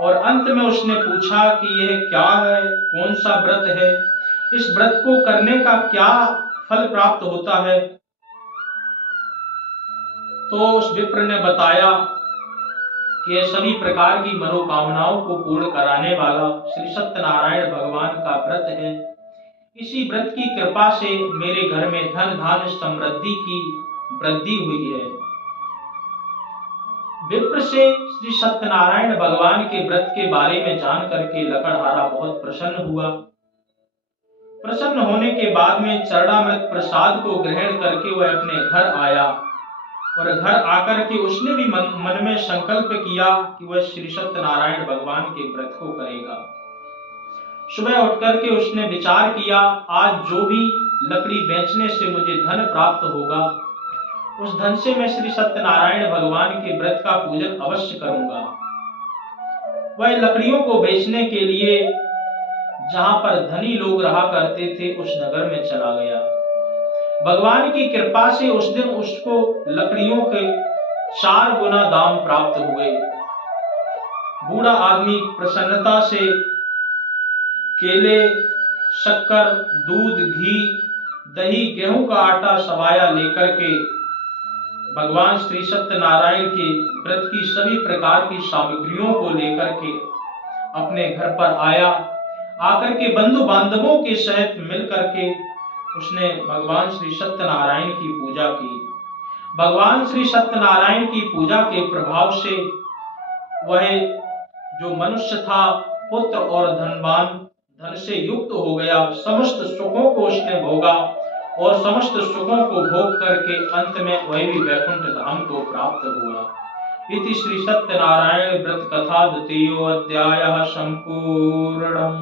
और अंत में उसने पूछा कि यह क्या है, कौन सा व्रत है, इस व्रत को करने का क्या फल प्राप्त होता है। तो उस विप्र ने बताया कि यह सभी प्रकार की मनोकामनाओं को पूर्ण कराने वाला श्री सत्यनारायण भगवान का व्रत है। इसी व्रत की कृपा से मेरे घर में धन धान्य समृद्धि की वृद्धि हुई है। विप्र से श्री सत्यनारायण भगवान के व्रत के बारे में जान करके लकड़हारा बहुत प्रसन्न हुआ। प्रसन्न होने के बाद में चरणामृत प्रसाद को ग्रहण करके वह अपने घर आया और घर आकर के उसने भी मन में संकल्प किया कि वह श्री सत्यनारायण भगवान के व्रत को करेगा। सुबह उठ करके उसने विचार किया, आज जो भी लकड़ी बेचने से मुझे धन प्राप्त होगा, उस धन से मैं श्री सत्यनारायण भगवान के व्रत का पूजन अवश्य करूंगा। वह लकड़ियों को बेचने के लिए जहां पर धनी लोग रहा करते थे, उस नगर में चला गया। भगवान की कृपा से उस दिन उसको लकड़ियों के 4 गुना दाम प्राप्त हुए। बूढ़ा आदमी प्रसन्नता से केले, शक्कर, दूध, घी, दही, गेहूं का आटा, सवाया लेकर के भगवान श्री सत्यनारायण के व्रत की सभी प्रकार की सामग्रियों को लेकर के अपने घर पर आया। आकर के बंधु बांधवों के सहित मिलकर के उसने भगवान श्री सत्यनारायण की पूजा की। भगवान श्री सत्यनारायण की पूजा के प्रभाव से वह जो मनुष्य था पुत्र और धन से युक्त हो गया। समस्त सुखों को उसने भोगा और समस्त सुखों को भोग करके अंत में वह भी वैकुंठ धाम को प्राप्त हुआ। इति श्री सत्यनारायण व्रत कथा द्वितीयो अध्यायः संपूर्णम्।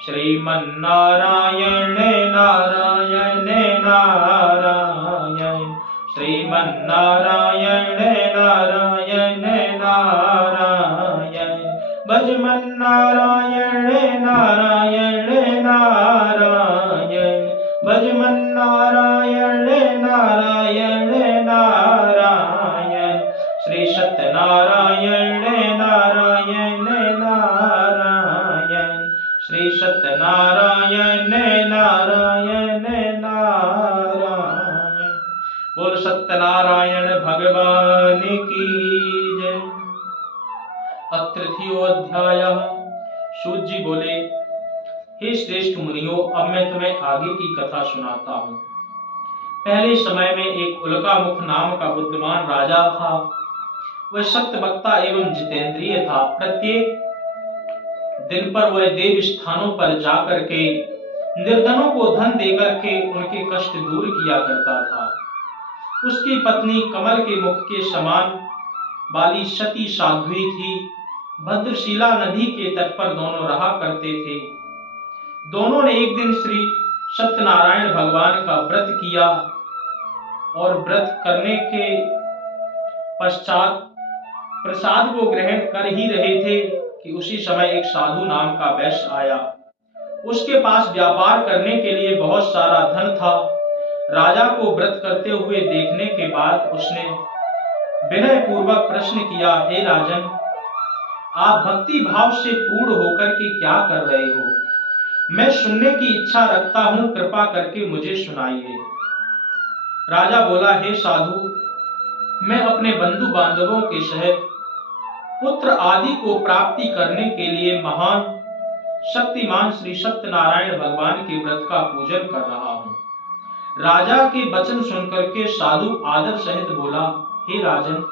श्रीमन्नारायण नारायण नारायण, श्रीमन्नारायण नारायण नारायण, भजमन नारायण नारायण नारायण, भजमन नारायण नारायण नारायण, श्री सत्यनारायण नारायण नारायण, श्री सत्यनारायण नारायण नारायण। बोल सत्यनारायण भगवान की जय। तृतीयो अध्याय। सूत जी बोले, हे श्रेष्ठ मुनियों, अब मैं तुम्हें आगे की कथा सुनाता हूँ। पहले समय में एक उल्कामुख नाम का बुद्धिमान राजा था। वह सत्य वक्ता एवं जितेंद्रिय था। प्रत्येक दिन पर वह देव स्थानों पर जाकर के निर्धनों को धन देकर के उनके कष्ट दूर किया करता था। उसकी पत्नी कमल के मुख के समान वाली सती साध्वी थी। भद्रशिला नदी के तट पर दोनों रहा करते थे। दोनों ने एक दिन श्री सत्यनारायण भगवान का व्रत किया और व्रत करने के पश्चात प्रसाद को ग्रहण कर ही रहे थे कि उसी समय एक साधु नाम का वैश्य आया। उसके पास व्यापार करने के लिए बहुत सारा धन था। राजा को व्रत करते हुए देखने के बाद उसने विनय पूर्वक प्रश्न किया, हे राजन, आप भक्ति भाव से पूर्ण होकर के क्या कर रहे हो? मैं सुनने की इच्छा रखता हूं, कृपा करके मुझे सुनाइए। राजा बोला, हे साधु, मैं अपने बंधु बांधवों के सहित पुत्र आदि को प्राप्ति करने के लिए महान शक्तिमान श्री सत्यनारायण भगवान के व्रत का पूजन कर रहा हूँ। राजा के वचन सुनकर के साधु आदर सहित बोला, हे राजन,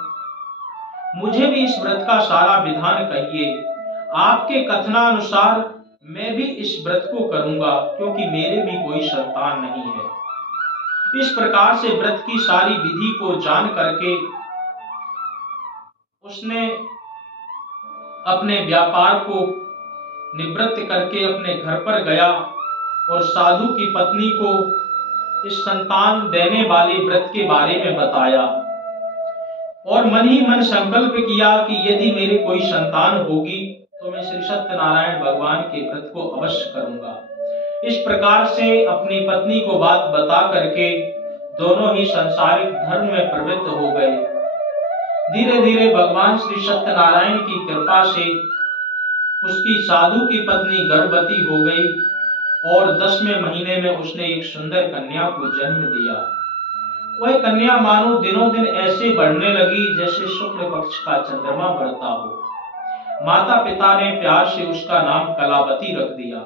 मुझे भी इस व्रत का सारा विधान कहिए। आपके कथनानुसार मैं भी इस व्रत को करूंगा, क्योंकि मेरे भी कोई संतान नहीं है। इस प्रकार से व्रत की सारी विधि को जान करके उसने अपने व्यापार को निवृत्त करके अपने घर पर गया और साधु की पत्नी को इस संतान देने वाले व्रत के बारे में बताया और मन ही मन संकल्प किया कि यदि मेरे कोई संतान होगी तो मैं श्री सत्यनारायण भगवान के व्रत को अवश्य करूंगा। इस प्रकार से अपनी पत्नी को बात बता करके दोनों ही संसारिक धर्म में प्रवृत्त हो गए। धीरे धीरे भगवान श्री सत्यनारायण की कृपा से उसकी साधु की पत्नी गर्भवती हो गई और 10वें महीने में उसने एक सुंदर कन्या को जन्म दिया। वह कन्या मानो दिनों दिन ऐसे बढ़ने लगी जैसे शुक्ल पक्ष का चंद्रमा बढ़ता हो। माता पिता ने प्यार से उसका नाम कलावती रख दिया।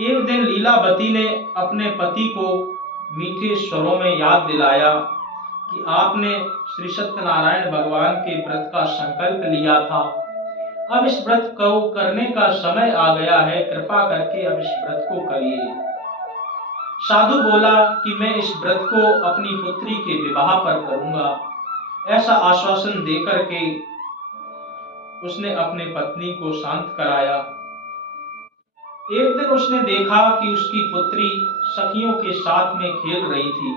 एक दिन लीलावती ने अपने पति को मीठे स्वरों में याद दिलाया कि आपने श्री सत्यनारायण भगवान के व्रत का संकल्प लिया था। अब इस व्रत को करने का समय आ गया है, कृपा करके अब इस व्रत को करिए। साधु बोला कि मैं इस व्रत को अपनी पुत्री के विवाह पर करूंगा। ऐसा आश्वासन देकर के उसने अपने पत्नी को शांत कराया। एक दिन उसने देखा कि उसकी पुत्री सखियों के साथ में खेल रही थी।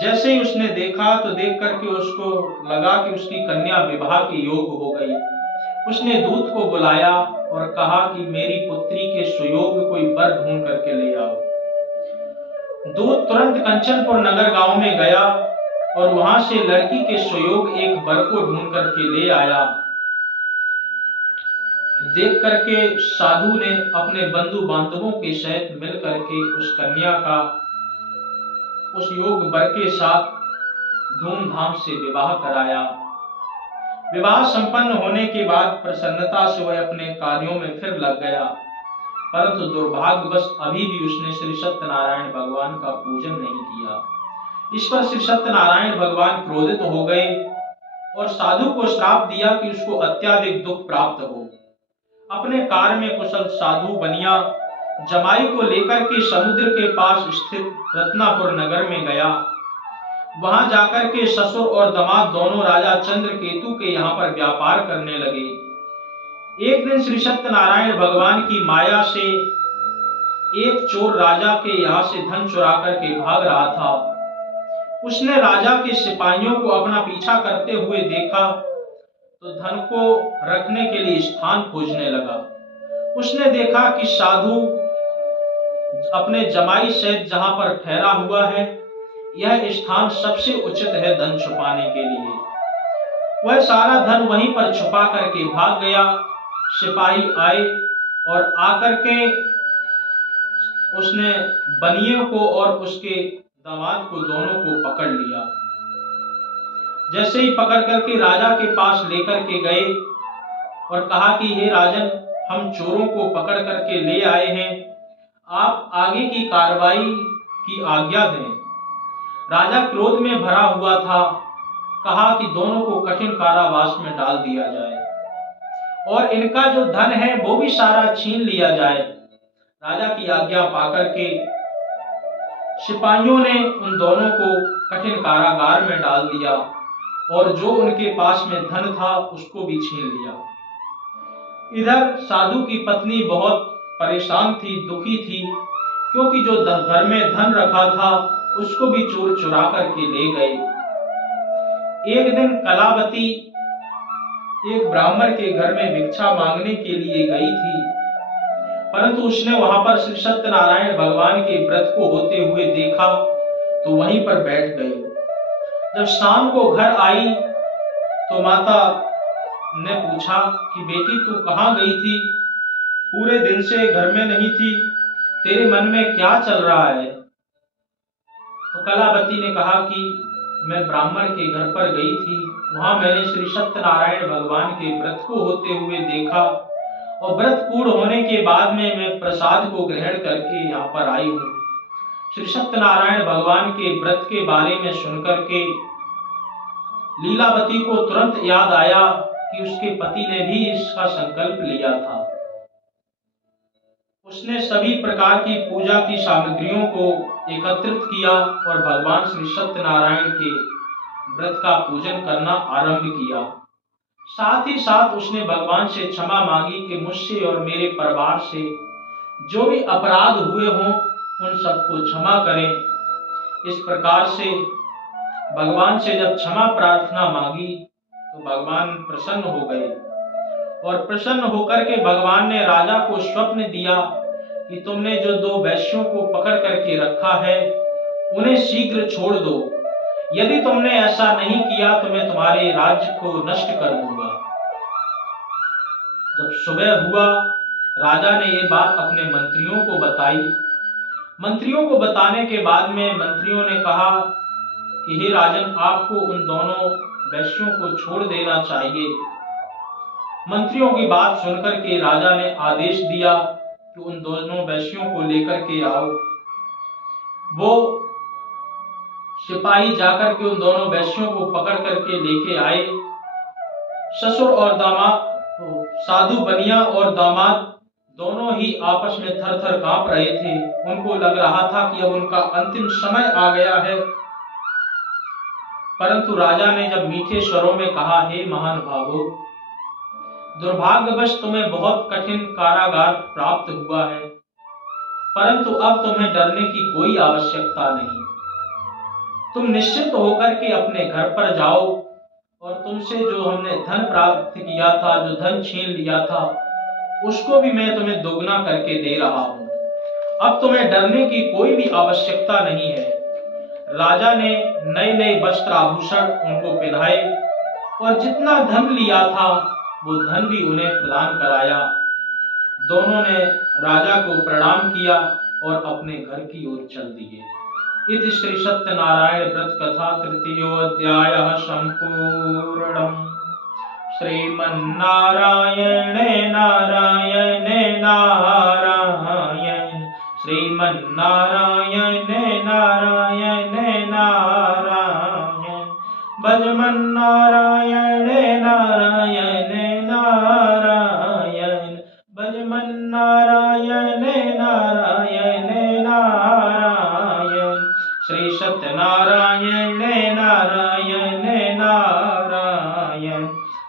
जैसे ही उसने देखा तो देख करके उसको लगा कि उसकी कन्या विवाह के योग्य हो गई। उसने दूत को बुलाया और कहा कि मेरी पुत्री के सुयोग्य कोई वर ढूंढ करके ले आओ। दूत तुरंत कंचनपुर नगर गांव में गया और वहां से लड़की के सुयोग्य एक वर को ढूंढ करके ले आया। देख करके साधु ने अपने बंधु बांधवों के सहित मिल करके उस कन्या का उस योग्य वर के साथ धूमधाम से विवाह कराया। विवाह संपन्न होने के बाद प्रसन्नता से वह अपने कार्यों में फिर लग गया, परंतु दुर्भाग्यवश अभी भी उसने श्री सत्यनारायण भगवान का पूजन नहीं किया। इस पर श्री सत्यनारायण भगवान क्रोधित हो गए और साधु को श्राप दिया कि उसको अत्यधिक दुख प्राप्त हो। अपने कार्य में कुशल साधु बनिया जमाई को लेकर के समुद्र के पास स्थित रत्नापुर नगर में गया। वहां जाकर के ससुर और दामाद दोनों राजा चंद्रकेतु के यहाँ पर व्यापार करने लगे। एक दिन श्री सत्यनारायण भगवान की माया से एक चोर राजा के यहाँ से धन चुरा करके भाग रहा था। उसने राजा के सिपाहियों को अपना पीछा करते हुए देखा तो धन को रखने के लिए स्थान खोजने लगा। उसने देखा कि साधु अपने जमाई सहित जहां पर ठहरा हुआ है, यह स्थान सबसे उचित है धन छुपाने के लिए। वह सारा धन वहीं पर छुपा करके भाग गया। सिपाही आए और आकर के उसने बनिए को और उसके दामाद को दोनों को पकड़ लिया। जैसे ही पकड़ करके राजा के पास लेकर के गए और कहा कि हे राजन, हम चोरों को पकड़ करके ले आए हैं, आप आगे की कार्रवाई की आज्ञा दें। राजा क्रोध में भरा हुआ था। कहा कि दोनों को कठिन कारावास में डाल दिया जाए और इनका जो धन है वो भी सारा छीन लिया जाए। राजा की आज्ञा पाकर के सिपाहियों ने उन दोनों को कठिन कारागार में डाल दिया और जो उनके पास में धन था उसको भी छीन लिया। इधर साधु की पत्नी बहुत परेशान थी, दुखी थी, क्योंकि जो घर में धन रखा था उसको भी चोर चुरा करके ले गए। एक दिन कलावती एक ब्राह्मण के घर में भिक्षा मांगने के लिए गई थी, परंतु उसने वहां पर श्री सत्यनारायण भगवान के व्रत को होते हुए देखा तो वहीं पर बैठ गई। जब शाम को घर आई तो माता ने पूछा कि बेटी तू कहाँ गई थी, पूरे दिन से घर में नहीं थी, तेरे मन में क्या चल रहा है? तो कलावती ने कहा कि मैं ब्राह्मण के घर पर गई थी, वहां मैंने श्री सत्यनारायण भगवान के व्रत को होते हुए देखा और व्रत पूर्ण होने के बाद में मैं प्रसाद को ग्रहण करके यहाँ पर आई हूँ। श्री सत्यनारायण भगवान के व्रत के बारे में सुनकर के लीलावती को तुरंत याद आया कि उसके पति ने भी इसका संकल्प लिया था। उसने सभी प्रकार की पूजा की सामग्रियों को एकत्रित किया और भगवान श्री सत्यनारायण के व्रत का पूजन करना आरंभ किया। साथ ही साथ उसने भगवान से क्षमा मांगी कि मुझसे और मेरे परिवार से जो भी अपराध हुए हों उन सबको क्षमा करें। इस प्रकार से भगवान से जब क्षमा प्रार्थना मांगी तो भगवान प्रसन्न हो गए और प्रसन्न होकर के भगवान ने राजा को स्वप्न दिया कि तुमने जो 2 वैश्यों को पकड़ करके रखा है उन्हें शीघ्र छोड़ दो, यदि तुमने ऐसा नहीं किया तो मैं तुम्हारे राज्य को नष्ट कर दूंगा। जब सुबह हुआ, राजा ने ये बात अपने मंत्रियों को बताई। मंत्रियों को बताने के बाद में मंत्रियों ने कहा कि हे राजन, आपको उन दोनों वैश्यों को छोड़ देना चाहिए। मंत्रियों की बात सुनकर के राजा ने आदेश दिया कि उन दोनों वैश्यों को लेकर के आओ। वो सिपाही जाकर के उन दोनों वैश्यों को पकड़ करके लेके आए। ससुर और दामाद, साधु बनिया और दामाद दोनों ही आपस में थर थर कांप रहे थे। उनको लग रहा था कि अब उनका अंतिम समय आ गया है। परंतु राजा ने जब मीठे स्वरों में कहा, हे महानुभावों, दुर्भाग्यवश तुम्हें बहुत कठिन कारागार प्राप्त हुआ है, परंतु अब तुम्हें डरने की कोई आवश्यकता नहीं। तुम निश्चित होकर के अपने घर पर जाओ और तुमसे जो हमने धन प्राप्त किया था, जो धन छीन लिया था, उसको भी मैं तुम्हें दोगुना करके दे रहा हूं। अब तुम्हें डरने की कोई भी आवश्यकता नहीं है। राजा ने नए नए वस्त्र आभूषण उनको पहनाए और जितना धन लिया था वो धन भी उन्हें प्रदान कराया। दोनों ने राजा को प्रणाम किया और अपने घर की ओर चल दिए। इति श्री सत्यनारायण व्रत कथा तृतीयोऽध्यायः सम्पूर्णम्। श्रीमन्नारायण नारायण नारायण, श्रीमन्नारायण नारायण नारायण, भजमन्नारायण नारायण नारायण, भजमन्नारायण नारायण नारायण, श्री सत्यनारायण नारायण नारायण,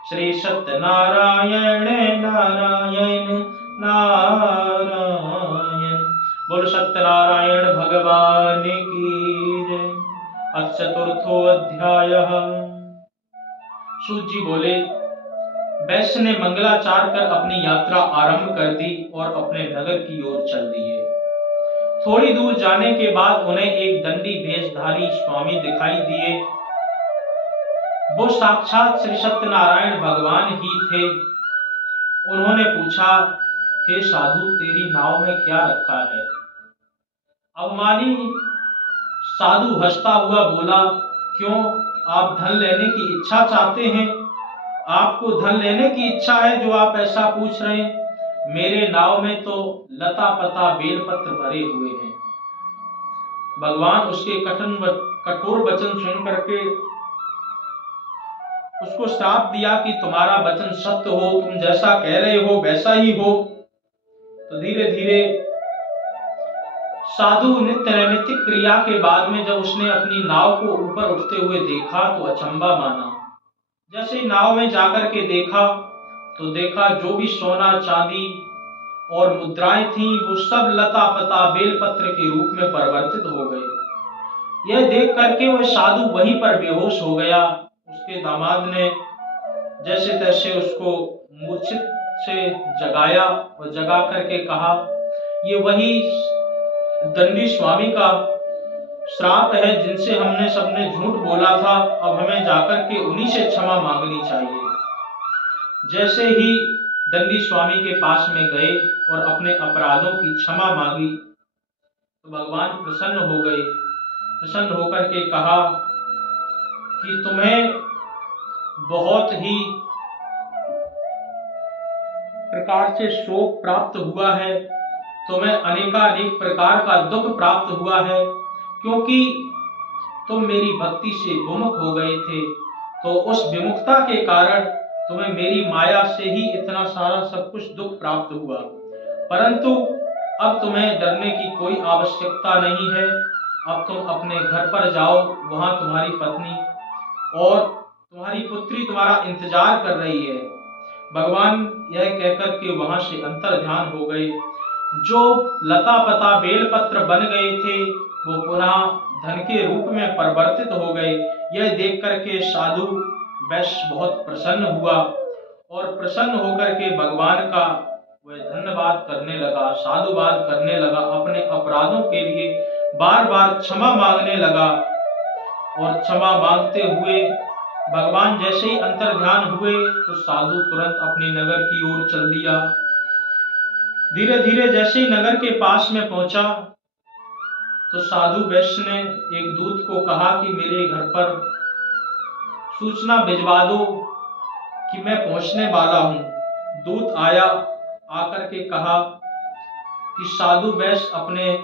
श्री सत्यनारायण नारायण नारायण। बोल सत्यनारायण भगवान की जय। अथ चतुर्थो अध्यायः। सूत जी बोले, वैश्य ने मंगलाचार कर अपनी यात्रा आरंभ कर दी और अपने नगर की ओर चल दिए। थोड़ी दूर जाने के बाद उन्हें एक दंडी भेषधारी स्वामी दिखाई दिए। वो साक्षात श्री सत्यनारायण भगवान ही थे। उन्होंने पूछा, हे साधु, तेरी नाव में क्या रखा है? अवमानी साधु हंसता हुआ बोला, क्यों, आप धन लेने की इच्छा चाहते हैं? आपको धन लेने की इच्छा है जो आप ऐसा पूछ रहे हैं? मेरे नाव में तो लता पता बेलपत्र भरे हुए हैं। भगवान उसके कठोर वचन सुन करके उसको श्राप दिया कि तुम्हारा वचन सत्य हो, तुम जैसा कह रहे हो वैसा ही हो। तो धीरे धीरे साधु नित्य नैमित्तिक क्रिया के बाद में जब उसने अपनी नाव को ऊपर उठते हुए देखा तो अचंबा माना। जैसे ही नाव में जाकर के देखा तो देखा जो भी सोना चांदी और मुद्राएं थी वो सब लता पता बेलपत्र के रूप में परिवर्तित हो गए। यह देख करके वह साधु वहीं पर बेहोश हो गया। उसके दामाद ने जैसे तैसे उसको मूर्छित से जगाया और जगा करके कहा, ये वही दंडी स्वामी का श्राप है जिनसे हमने सबने झूठ बोला था। अब हमें जाकर के उन्हीं से क्षमा मांगनी चाहिए। जैसे ही दंडी स्वामी के पास में गए और अपने अपराधों की क्षमा मांगी तो भगवान प्रसन्न हो गए। प्रसन्न होकर के कहा कि तुम्हें बहुत ही प्रकार से शोक प्राप्त हुआ है, तुम्हें अनेकानेक प्रकार का दुख प्राप्त हुआ है, क्योंकि तुम मेरी भक्ति से विमुख हो गए थे। तो उस विमुखता के कारण तुम्हें मेरी माया से ही इतना सारा सब कुछ दुख प्राप्त हुआ। परंतु अब तुम्हें डरने की कोई आवश्यकता नहीं है। अब तुम अपने घर पर जाओ, वहां तुम्हारी पत्नी और तुम्हारी पुत्री तुम्हारा इंतजार कर रही है। भगवान यह कहकर के वहां से अंतर ध्यान हो गए। जो लता पता बेलपत्र बन गए थे वो पुनः धन के रूप में परिवर्तित हो गए। यह देख करके साधु वैश्य बहुत प्रसन्न हुआ और प्रसन्न होकर के भगवान का वह धन्यवाद करने लगा, साधुवाद करने लगा, अपने अपराधों के लिए बार बार क्षमा मांगने लगा। और क्षमा मांगते हुए भगवान जैसे ही अंतर ध्यान हुए तो साधु तुरंत अपने नगर की ओर चल दिया। धीरे धीरे जैसे ही नगर के पास में पहुंचा तो साधु वैश्य ने एक दूत को कहा कि मेरे घर पर सूचना भिजवा दो कि मैं पहुंचने वाला हूं। दूत आया, आकर के कहा कि साधु वैश्य अपने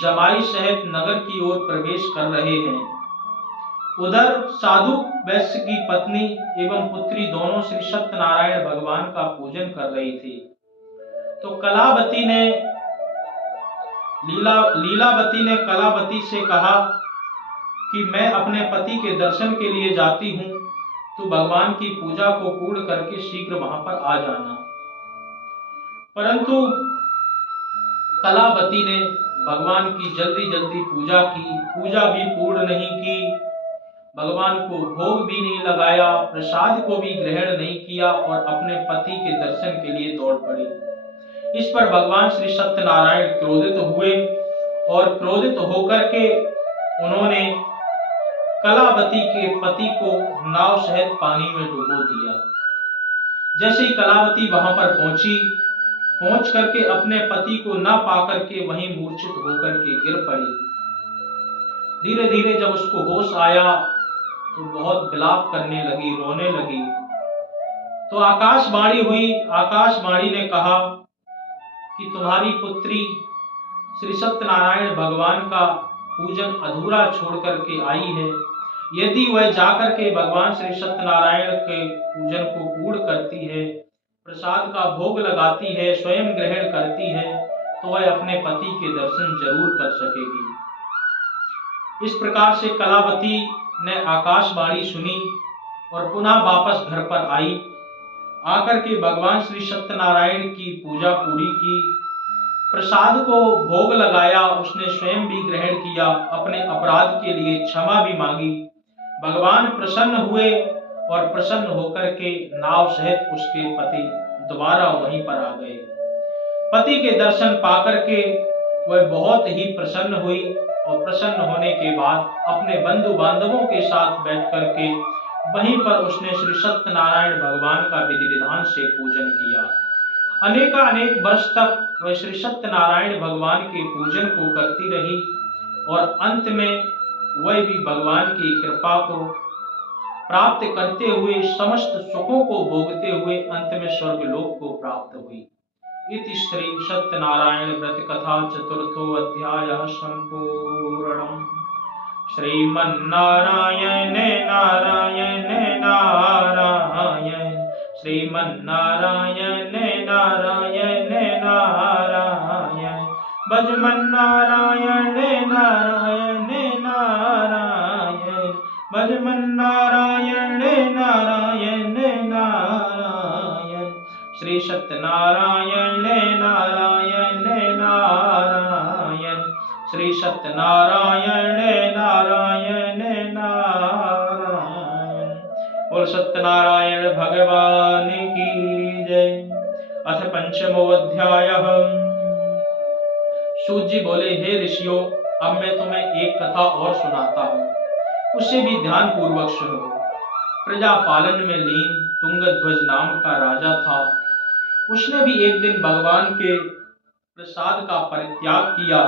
जमाई सहित नगर की ओर प्रवेश कर रहे हैं। उधर साधु वैश्य की पत्नी एवं पुत्री दोनों श्री सत्यनारायण भगवान का पूजन कर रही थी। तो लीलावती ने कलावती से कहा कि मैं अपने पति के दर्शन के लिए जाती हूँ, तो भगवान की पूजा को पूर्ण करके शीघ्र वहां पर आ जाना। परंतु कलावती ने भगवान की जल्दी जल्दी पूजा की, पूजा भी पूर्ण नहीं की। भगवान को भोग भी नहीं लगाया, प्रसाद को भी ग्रहण नहीं किया और अपने पति के दर्शन के लिए दौड़ पड़ी। इस पर भगवान श्री सत्यनारायण क्रोधित हुए और क्रोधित होकर के उन्होंने कलावती के पति को नाव सहित पानी में डुबो दिया। जैसे ही कलावती वहां पर पहुंच करके अपने पति को न पाकर के वहीं मूर्छित होकर के गिर पड़ी। धीरे धीरे जब उसको होश आया तो बहुत विलाप करने लगी, रोने लगी। तो आकाशवाणी हुई। आकाशवाणी ने कहा कि तुम्हारी पुत्री श्री सत्यनारायण भगवान का पूजन अधूरा छोड़ करके आई है। यदि वह जाकर के भगवान श्री सत्यनारायण के पूजन को पूर्ण करती है, प्रसाद का भोग लगाती है, स्वयं ग्रहण करती है, तो वह अपने पति के दर्शन जरूर कर सकेगी। इस प्रकार से कलावती ने आकाशवाणी सुनी और पुनः वापस घर पर आई। आकर के भगवान श्री सत्यनारायण की पूजा पूरी की, प्रसाद को भोग लगाया, उसने स्वयं भी ग्रहण किया, अपने अपराध के लिए क्षमा भी मांगी। भगवान प्रसन्न हुए और प्रसन्न होकर के नाव सहित उसके पति दोबारा वहीं पर आ गए। पति के दर्शन पाकर के वह बहुत ही प्रसन्न हुई और प्रसन्न होने के बाद अपने बंधु बांधवों के साथ बैठ करके वहीं पर उसने श्री सत्यनारायण भगवान का विधि विधान से पूजन किया। अनेक वर्ष तक वह श्री सत्यनारायण भगवान के पूजन को करती रही और अंत में वह भी भगवान की कृपा को प्राप्त करते हुए, समस्त सुखों को भोगते हुए अंत में स्वर्गलोक को प्राप्त हुई। इति श्री सत्यनारायण व्रत कथा चतुर्थो अध्यायः संपूर्णम्। श्रीमन्नारायण नारायण नारायण, श्रीमन्नारायण नारायण नारायण, भजमन्नारायण नारायण नारायण, भजमन्नारायण नारायण नारायण, श्री सत्यनारायण नारायण नारायण, श्री सत्यनारायण नारायण नारायण। और सत्यनारायण भगवान की जय। अथ पंचमो अध्यायः। सूत जी बोले, हे ऋषियों, अब मैं तुम्हें एक कथा और सुनाता हूँ, उसे भी ध्यान पूर्वक सुनो। प्रजा पालन में लीन तुंगध्वज नाम का राजा था। उसने भी एक दिन भगवान के प्रसाद का परित्याग किया।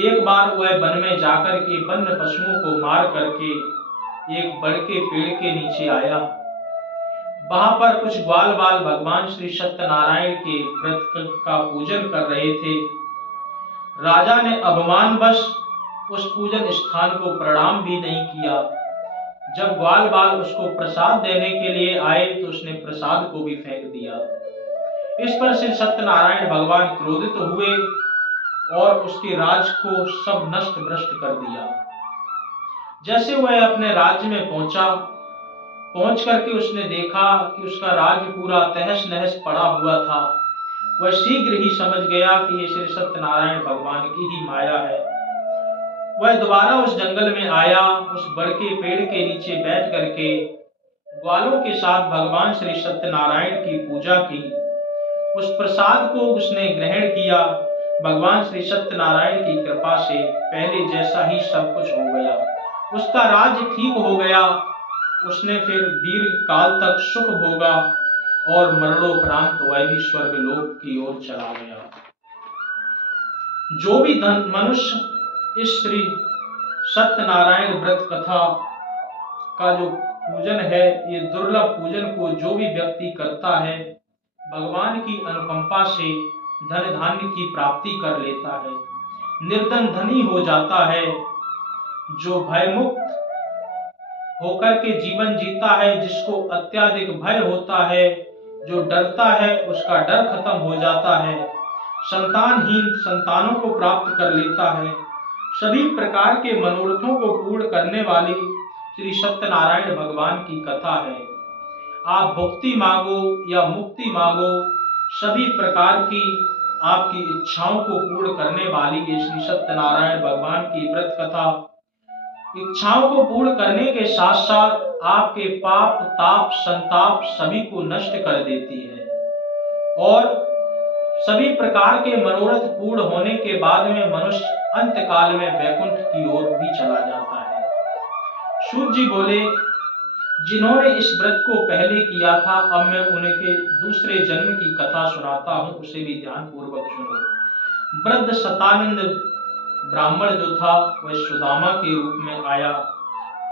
एक बार वह वन में जाकर के वन्य पशुओं को मार करके एक बड़ के पेड़ के नीचे आया। वहां पर कुछ ग्वाल बाल भगवान श्री सत्यनारायण के व्रत का पूजन कर रहे थे। राजा ने अभिमानवश उस पूजन स्थान को प्रणाम भी नहीं किया। जब ग्वाल बाल उसको प्रसाद देने के लिए आए तो उसने प्रसाद को भी फेंक दिया। इस पर श्री सत्यनारायण भगवान क्रोधित हुए और उसके राज को सब नष्ट भ्रष्ट कर दिया। जैसे वह अपने राज्य में पहुंच करके उसने देखा कि उसका राज्य पूरा तहस नहस पड़ा हुआ था। वह शीघ्र ही समझ गया कि ये श्री सत्यनारायण भगवान की ही माया है। वह दोबारा उस जंगल में आया, उस बड़ के पेड़ के नीचे बैठ करके ग्वालों के साथ भगवान श्री सत्यनारायण की पूजा की। उस प्रसाद को उसने ग्रहण किया। भगवान श्री सत्यनारायण की कृपा से पहले जैसा ही सब कुछ हो गया। उसका राज्य ठीक हो गया। उसने फिर दीर्घ काल तक सुख भोगा और मरणोपरांत वह भी स्वर्गलोक की ओर चला गया। जो भी मनुष्य इस श्री सत्यनारायण व्रत कथा का जो पूजन है, ये दुर्लभ पूजन को जो भी व्यक्ति करता है, भगवान की अनुकंपा से धन धान्य की प्राप्ति कर लेता है, निर्धन धनी हो जाता है। जो भयमुक्त होकर के जीवन जीता है, जिसको अत्याधिक भय होता है, जो डरता है, उसका डर खत्म हो जाता है, संतानहीन संतानों को प्राप्त कर लेता है। सभी प्रकार के मनोरथों को पूर्ण करने वाली श्री सत्यनारायण भगवान की कथा है। आप भक्ति मांगो या मुक्ति मांगो, सभी प्रकार की आपकी इच्छाओं को पूर्ण करने वाली ये श्री सत्यनारायण भगवान की व्रत कथा, इच्छाओं को पूर्ण करने के साथ साथ आपके पाप, ताप, संताप सभी को नष्ट कर देती है और सभी प्रकार के मनोरथ पूर्ण होने के बाद में मनुष्य अंत काल में वैकुंठ की ओर भी चला जाता है। सूत जी बोले, जिन्होंने इस व्रत को पहले किया था, अब मैं उनके दूसरे जन्म की कथा सुनाता हूं, उसे भी ध्यान पूर्वक सुनो। वृद्ध शतानंद ब्राह्मण जो था वह सुदामा के रूप में आया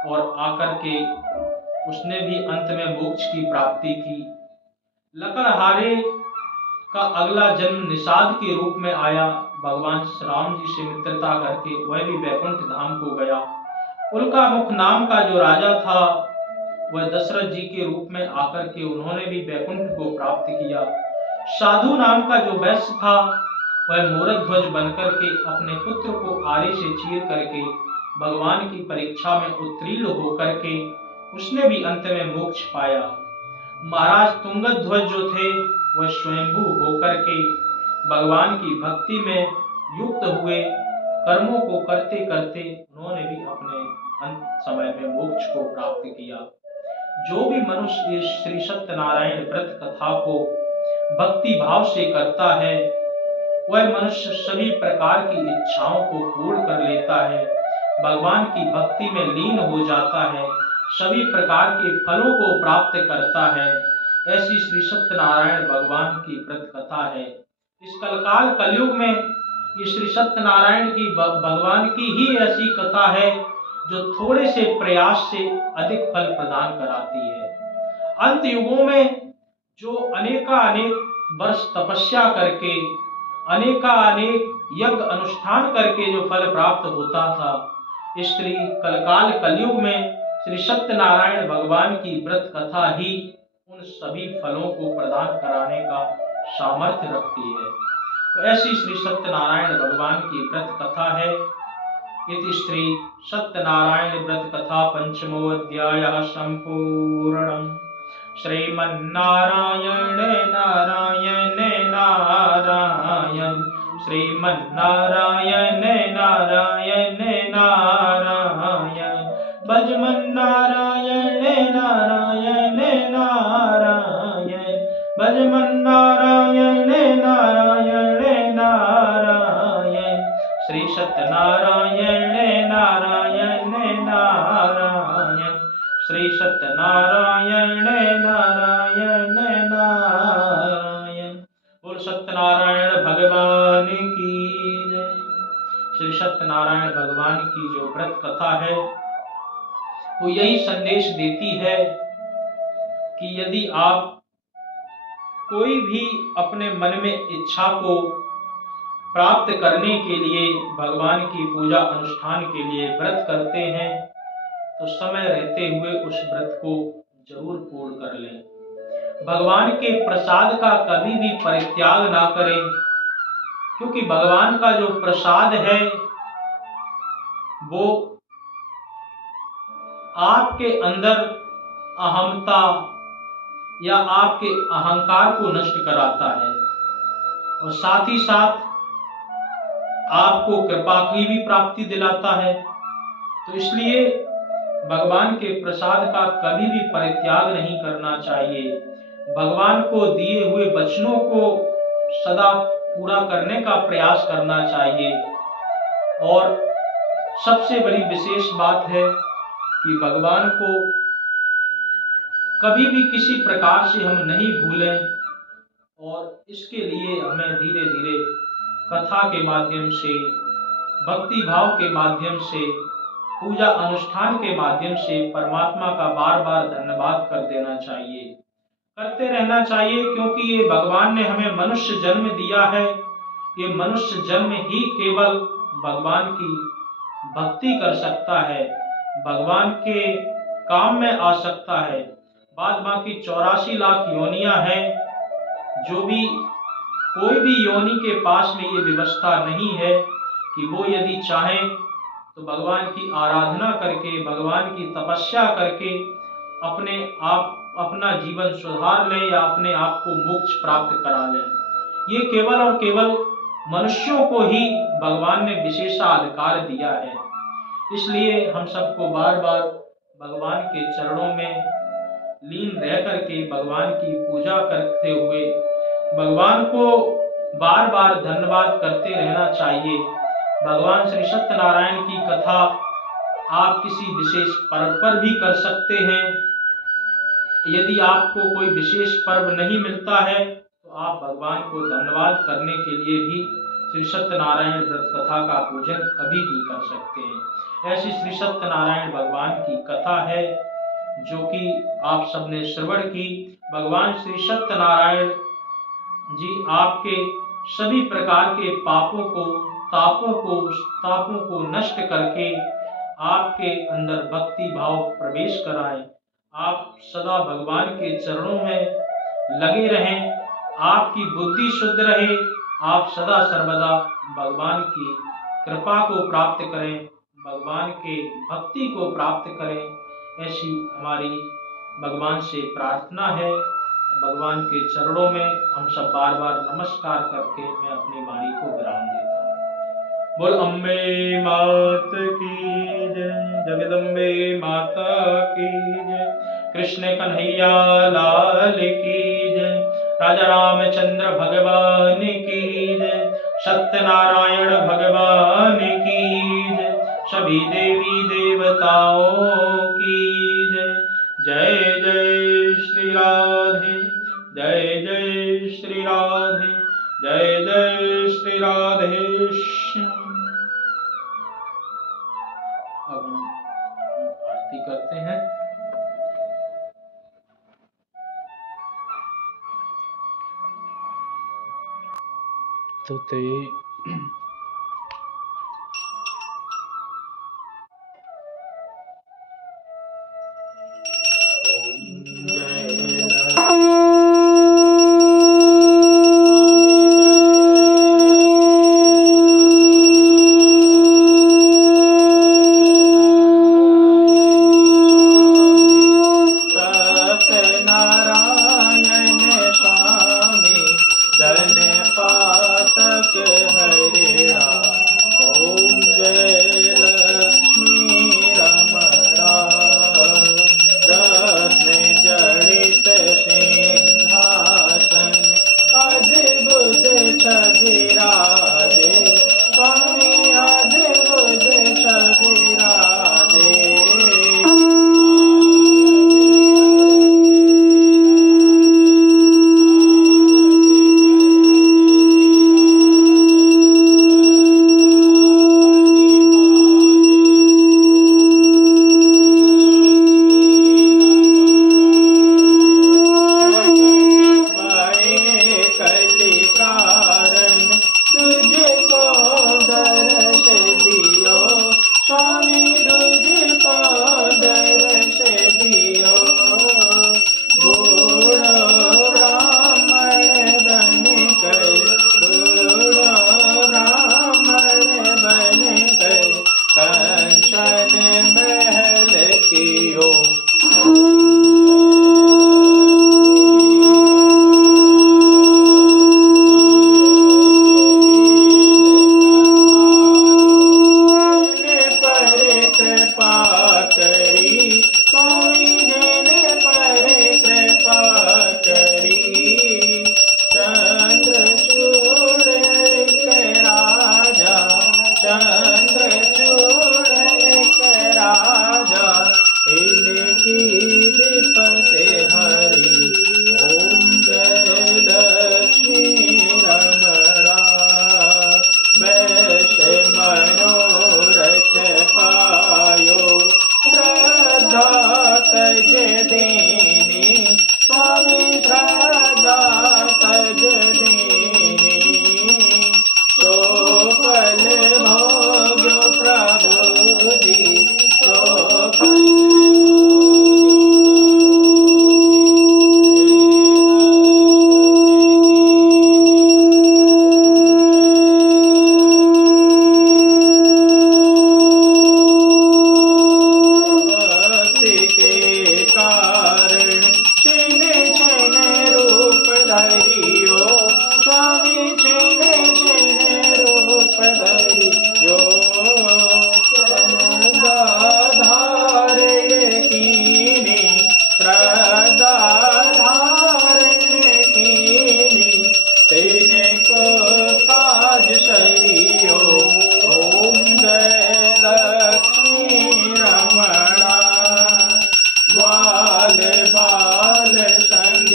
और आकर के उसने भी अंत में मोक्ष की प्राप्ति की। लकड़हारे का अगला जन्म निषाद के रूप में आया, भगवान राम जी से मित्रता करके वह भी वैकुंठ धाम को गया। उनका मुख नाम का जो राजा था वह दशरथ जी के रूप में आकर के उन्होंने भी वैकुंठ को प्राप्त किया। साधु नाम का जो वैश्य था वह मोरध्वज बनकर के अपने पुत्र को आरे से चीर करके भगवान की परीक्षा में उत्तीर्ण होकर के उसने भी अंत में मोक्ष पाया। महाराज तुंगध्वज जो थे वह स्वयंभू होकर के भगवान की भक्ति में युक्त हुए, कर्मों को करते करते उन्होंने भी अपने अंत समय में मोक्ष को प्राप्त किया। जो भी मनुष्य इस श्री सत्यनारायण व्रत कथा को भक्ति भाव से करता है वह मनुष्य सभी प्रकार की इच्छाओं को पूर्ण कर लेता है, भगवान की भक्ति में लीन हो जाता है, सभी प्रकार के फलों को प्राप्त करता है। ऐसी श्री सत्यनारायण भगवान की व्रत कथा है। इस कलकाल कलयुग में ये श्री सत्यनारायण की भगवान की ही ऐसी कथा है जो थोड़े से प्रयास से अधिक फल प्रदान कराती है। अंत युगों में जो अनेक वर्ष तपस्या करके अनेक यज्ञ अनुष्ठान करके जो फल प्राप्त होता था, इस श्री कलकाल कलयुग में श्री सत्यनारायण भगवान की व्रत कथा ही उन सभी फलों को प्रदान कराने का सामर्थ्य रखती है। तो ऐसी श्री सत्यनारायण भगवान की व्रत कथा है। इति श्री सत्यनारायण व्रत कथा पंचमोऽध्यायः सम्पूर्णम्। श्रीमन्नारायण नारायण नारायण, श्रीमन्नारायण नारायण नारायण, भजमन्नारायण नारायण नारायण, भजमन्नारायण नारायण नारायण, श्री सत्यनारायण नारायण नारायण, श्री सत्यनारायण नारायण नारायण। बोल सत्यनारायण भगवान की जय। श्री सत्यनारायण भगवान की जो व्रत कथा है वो यही संदेश देती है कि यदि आप कोई भी अपने मन में इच्छा को प्राप्त करने के लिए भगवान की पूजा अनुष्ठान के लिए व्रत करते हैं तो समय रहते हुए उस व्रत को जरूर पूर्ण कर लें। भगवान के प्रसाद का कभी भी परित्याग ना करें, क्योंकि भगवान का जो प्रसाद है वो आपके अंदर अहमता या आपके अहंकार को नष्ट कराता है और साथ ही साथ आपको कृपा की भी प्राप्ति दिलाता है। तो इसलिए भगवान के प्रसाद का कभी भी परित्याग नहीं करना चाहिए। भगवान को दिए हुए वचनों को सदा पूरा करने का प्रयास करना चाहिए। और सबसे बड़ी विशेष बात है कि भगवान को कभी भी किसी प्रकार से हम नहीं भूलें और इसके लिए हमें धीरे धीरे कथा के माध्यम से, भक्ति भाव के माध्यम से, पूजा अनुष्ठान के माध्यम से परमात्मा का बार बार धन्यवाद कर देना चाहिए, करते रहना चाहिए, क्योंकि ये भगवान ने हमें मनुष्य जन्म दिया है। ये मनुष्य जन्म ही केवल भगवान की भक्ति कर सकता है, भगवान के काम में आ सकता है। बाद बाकी 84 लाख योनियां हैं, जो भी कोई भी योनि के पास में ये व्यवस्था नहीं है कि वो यदि चाहें तो भगवान की आराधना करके, भगवान की तपस्या करके अपने आप अपना जीवन सुधार लें या अपने आप को मोक्ष प्राप्त करा लें। ये केवल और केवल मनुष्यों को ही भगवान ने विशेषाधिकार दिया है। इसलिए हम सबको बार बार भगवान के चरणों में लीन रह करके भगवान की पूजा करते हुए भगवान को बार बार धन्यवाद करते रहना चाहिए। भगवान श्री सत्यनारायण की कथा आप किसी विशेष पर्व पर भी कर सकते हैं। यदि आपको कोई विशेष पर्व नहीं मिलता है तो आप भगवान को धन्यवाद करने के लिए भी श्री सत्यनारायण व्रत कथा का पूजन कभी भी कर सकते हैं। ऐसी श्री सत्यनारायण भगवान की कथा है जो कि आप सबने श्रवण की। भगवान श्री सत्यनारायण जी आपके सभी प्रकार के तापों को नष्ट करके आपके अंदर भक्ति भाव प्रवेश कराएं। आप सदा भगवान के चरणों में लगे रहें, आपकी बुद्धि शुद्ध रहे, आप सदा सर्वदा भगवान की कृपा को प्राप्त करें, भगवान के भक्ति को प्राप्त करें। ऐसी हमारी भगवान से प्रार्थना है। भगवान के चरणों में हम सब बार बार नमस्कार करके मैं अपनी वाणी को विराम देता हूँ। बोल अम्बे मात की जय, जगदम्बे माता की जय, कृष्ण कन्हैया लाल की जय, राजा रामचंद्र भगवान की जय, सत्यनारायण भगवान की जय, सभी देवी देवताओं की जय। जय जय श्री राधे, जय जय श्री राधे, जय जय श्री राधे श्याम। अब हम आरती करते हैं। तो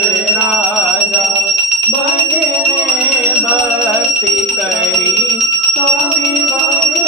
जय राजा बने भक्ति करी स्वामी बने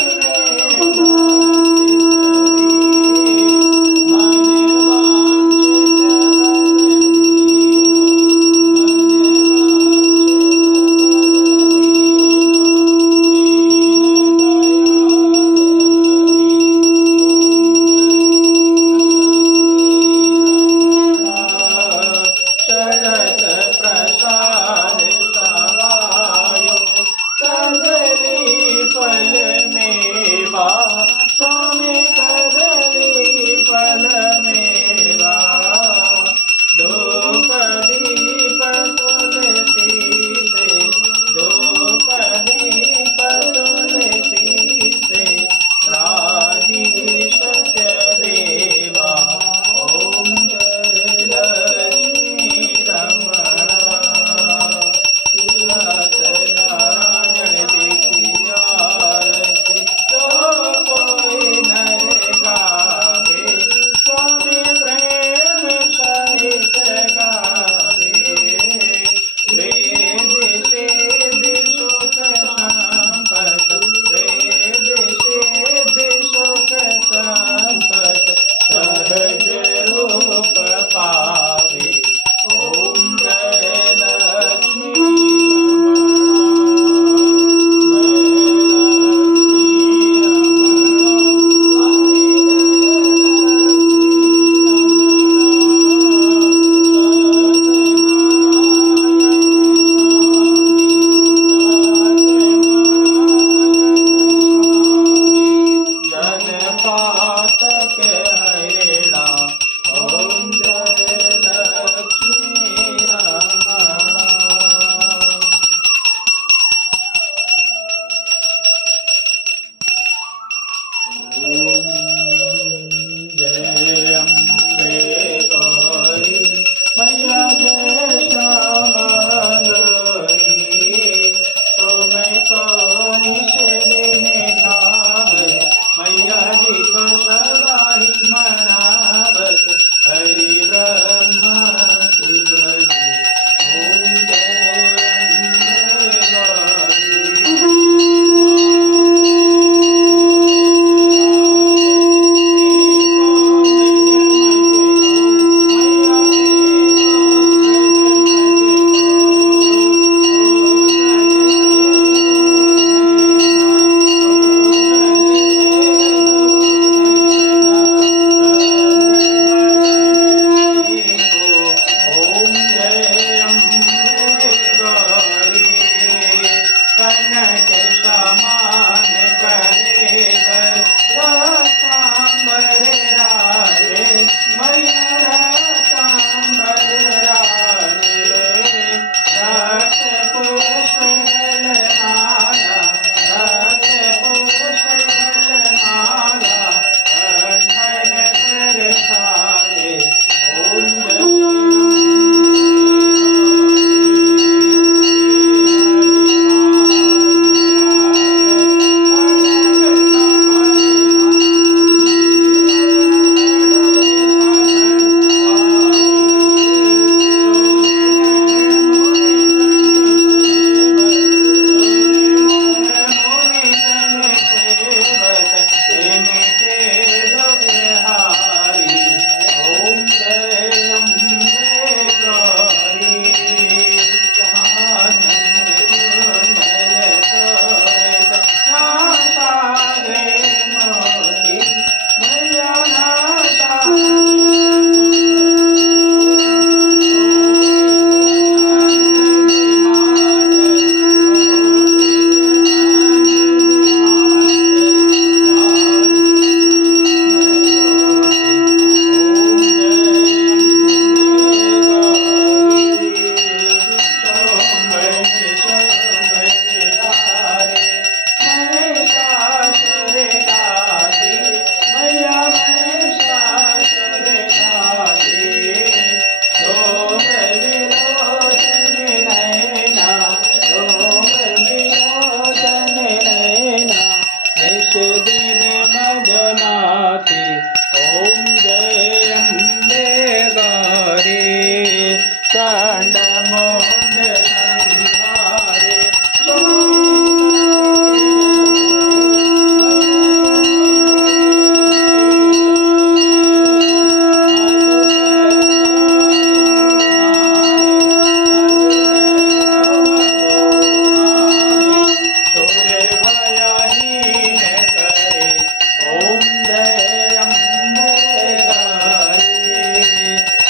चंड मुंड संहारे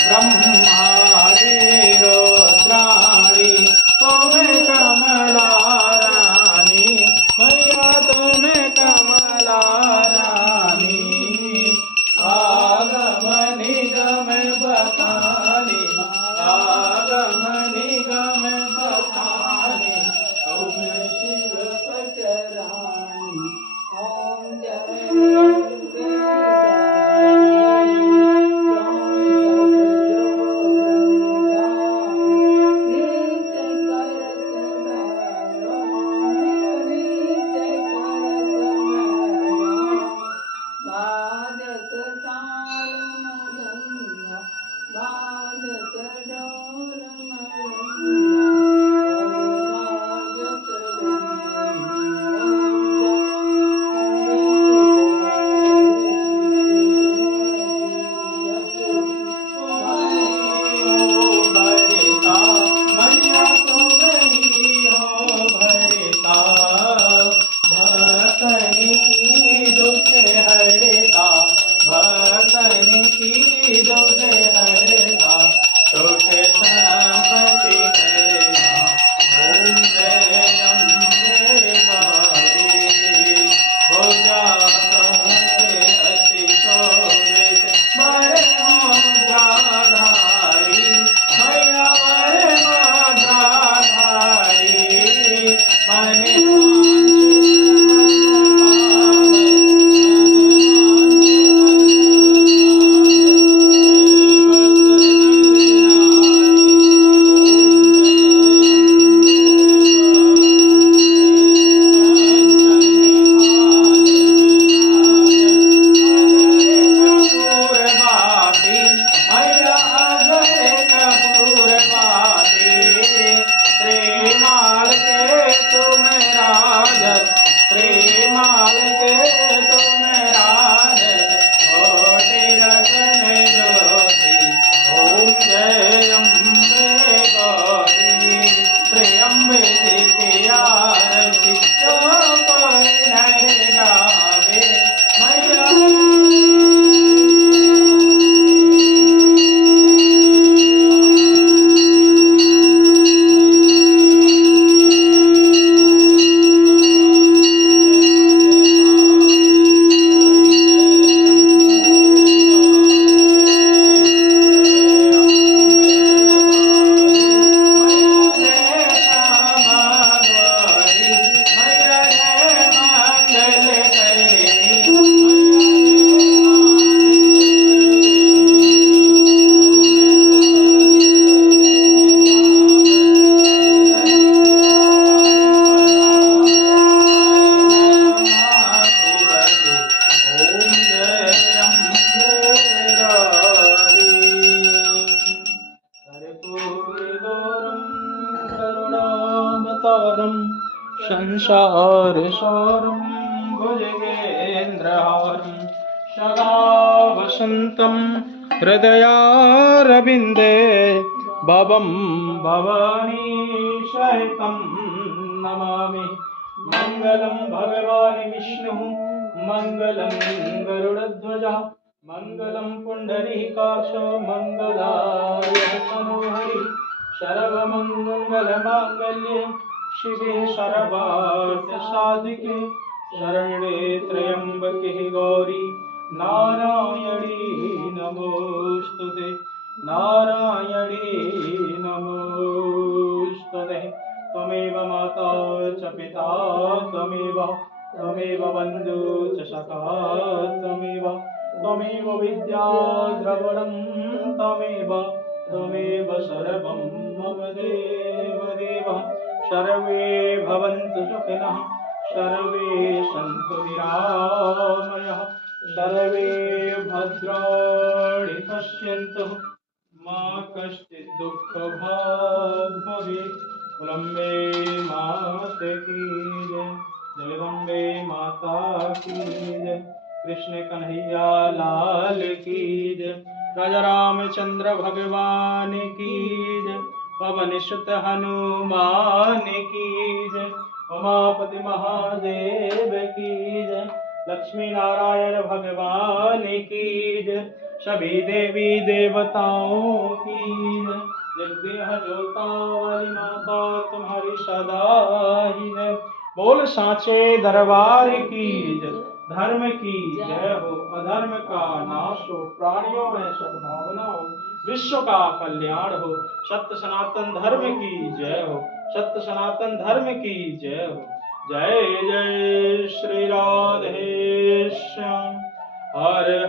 ब्रह्माणी रुद्राणी तुम्हें कमला रानी मैया तुम्हें कमला रानी आगम निगम बखानी आगम निगम बखानी ओम शिव पटरानी ओम भक्तन की दुख हरता सुख संपत्ति करता ओम जय अम्बे गौरी भुजा कहते अति शोभित बड़े मुद्राधारी मैया बड़े मुद्राधारी मन प्रेमाल के तुम राजत कोटि रतन ज्योति ओम जय अम्बे गौरी प्रियम्बे की आरती जो कोई नर गावे मैया संसार सारं भुजगेन्द्रहारं सदा वसन्तं हृदयारविन्दे भवं भवानी सहितं नमामि मङ्गलं भगवान् विष्णुः मङ्गलं गरुडध्वजः मङ्गलं पुण्डरीकाक्ष मङ्गलाय तनोहरि सर्वमङ्गलमाङ्गल्ये शिवे सर्वार्थ साधिके शरणे त्र्यंबके गौरी नारायणी नमोस्तुते नारायणी नमोस्तुते त्वमेव माता च पिता त्वमेव बन्धु च सखा त्वमेव विद्या द्रवणं त्वमेव सर्वं मम देव सर्वे भवन्तु सुखिनः सर्वे सन्तु निरामयः सर्वे भद्राणि पश्यन्तु मा कश्चित् दुःख भाग् भवेत्। अम्बे मात की जय, जगदम्बे माता की जय, कृष्ण कन्हैया लाल की जय, राजा रामचंद्र भगवान की जय, पवन सुत हनुमान की जय, उमापति महादेव की जय, लक्ष्मी नारायण भगवान की जय, सभी देवी देवताओं की जय, जगदेह जोता वाली माता तुम्हारी सदा ही जय। बोल सांचे दरबार की जय, धर्म की जय हो, अधर्म का नाश हो, प्राणियों में सद्भावना हो, विश्व का कल्याण हो, सत्य सनातन धर्म की जय हो, सत्य सनातन धर्म की जय हो। जय जय श्री राधे श्याम, हर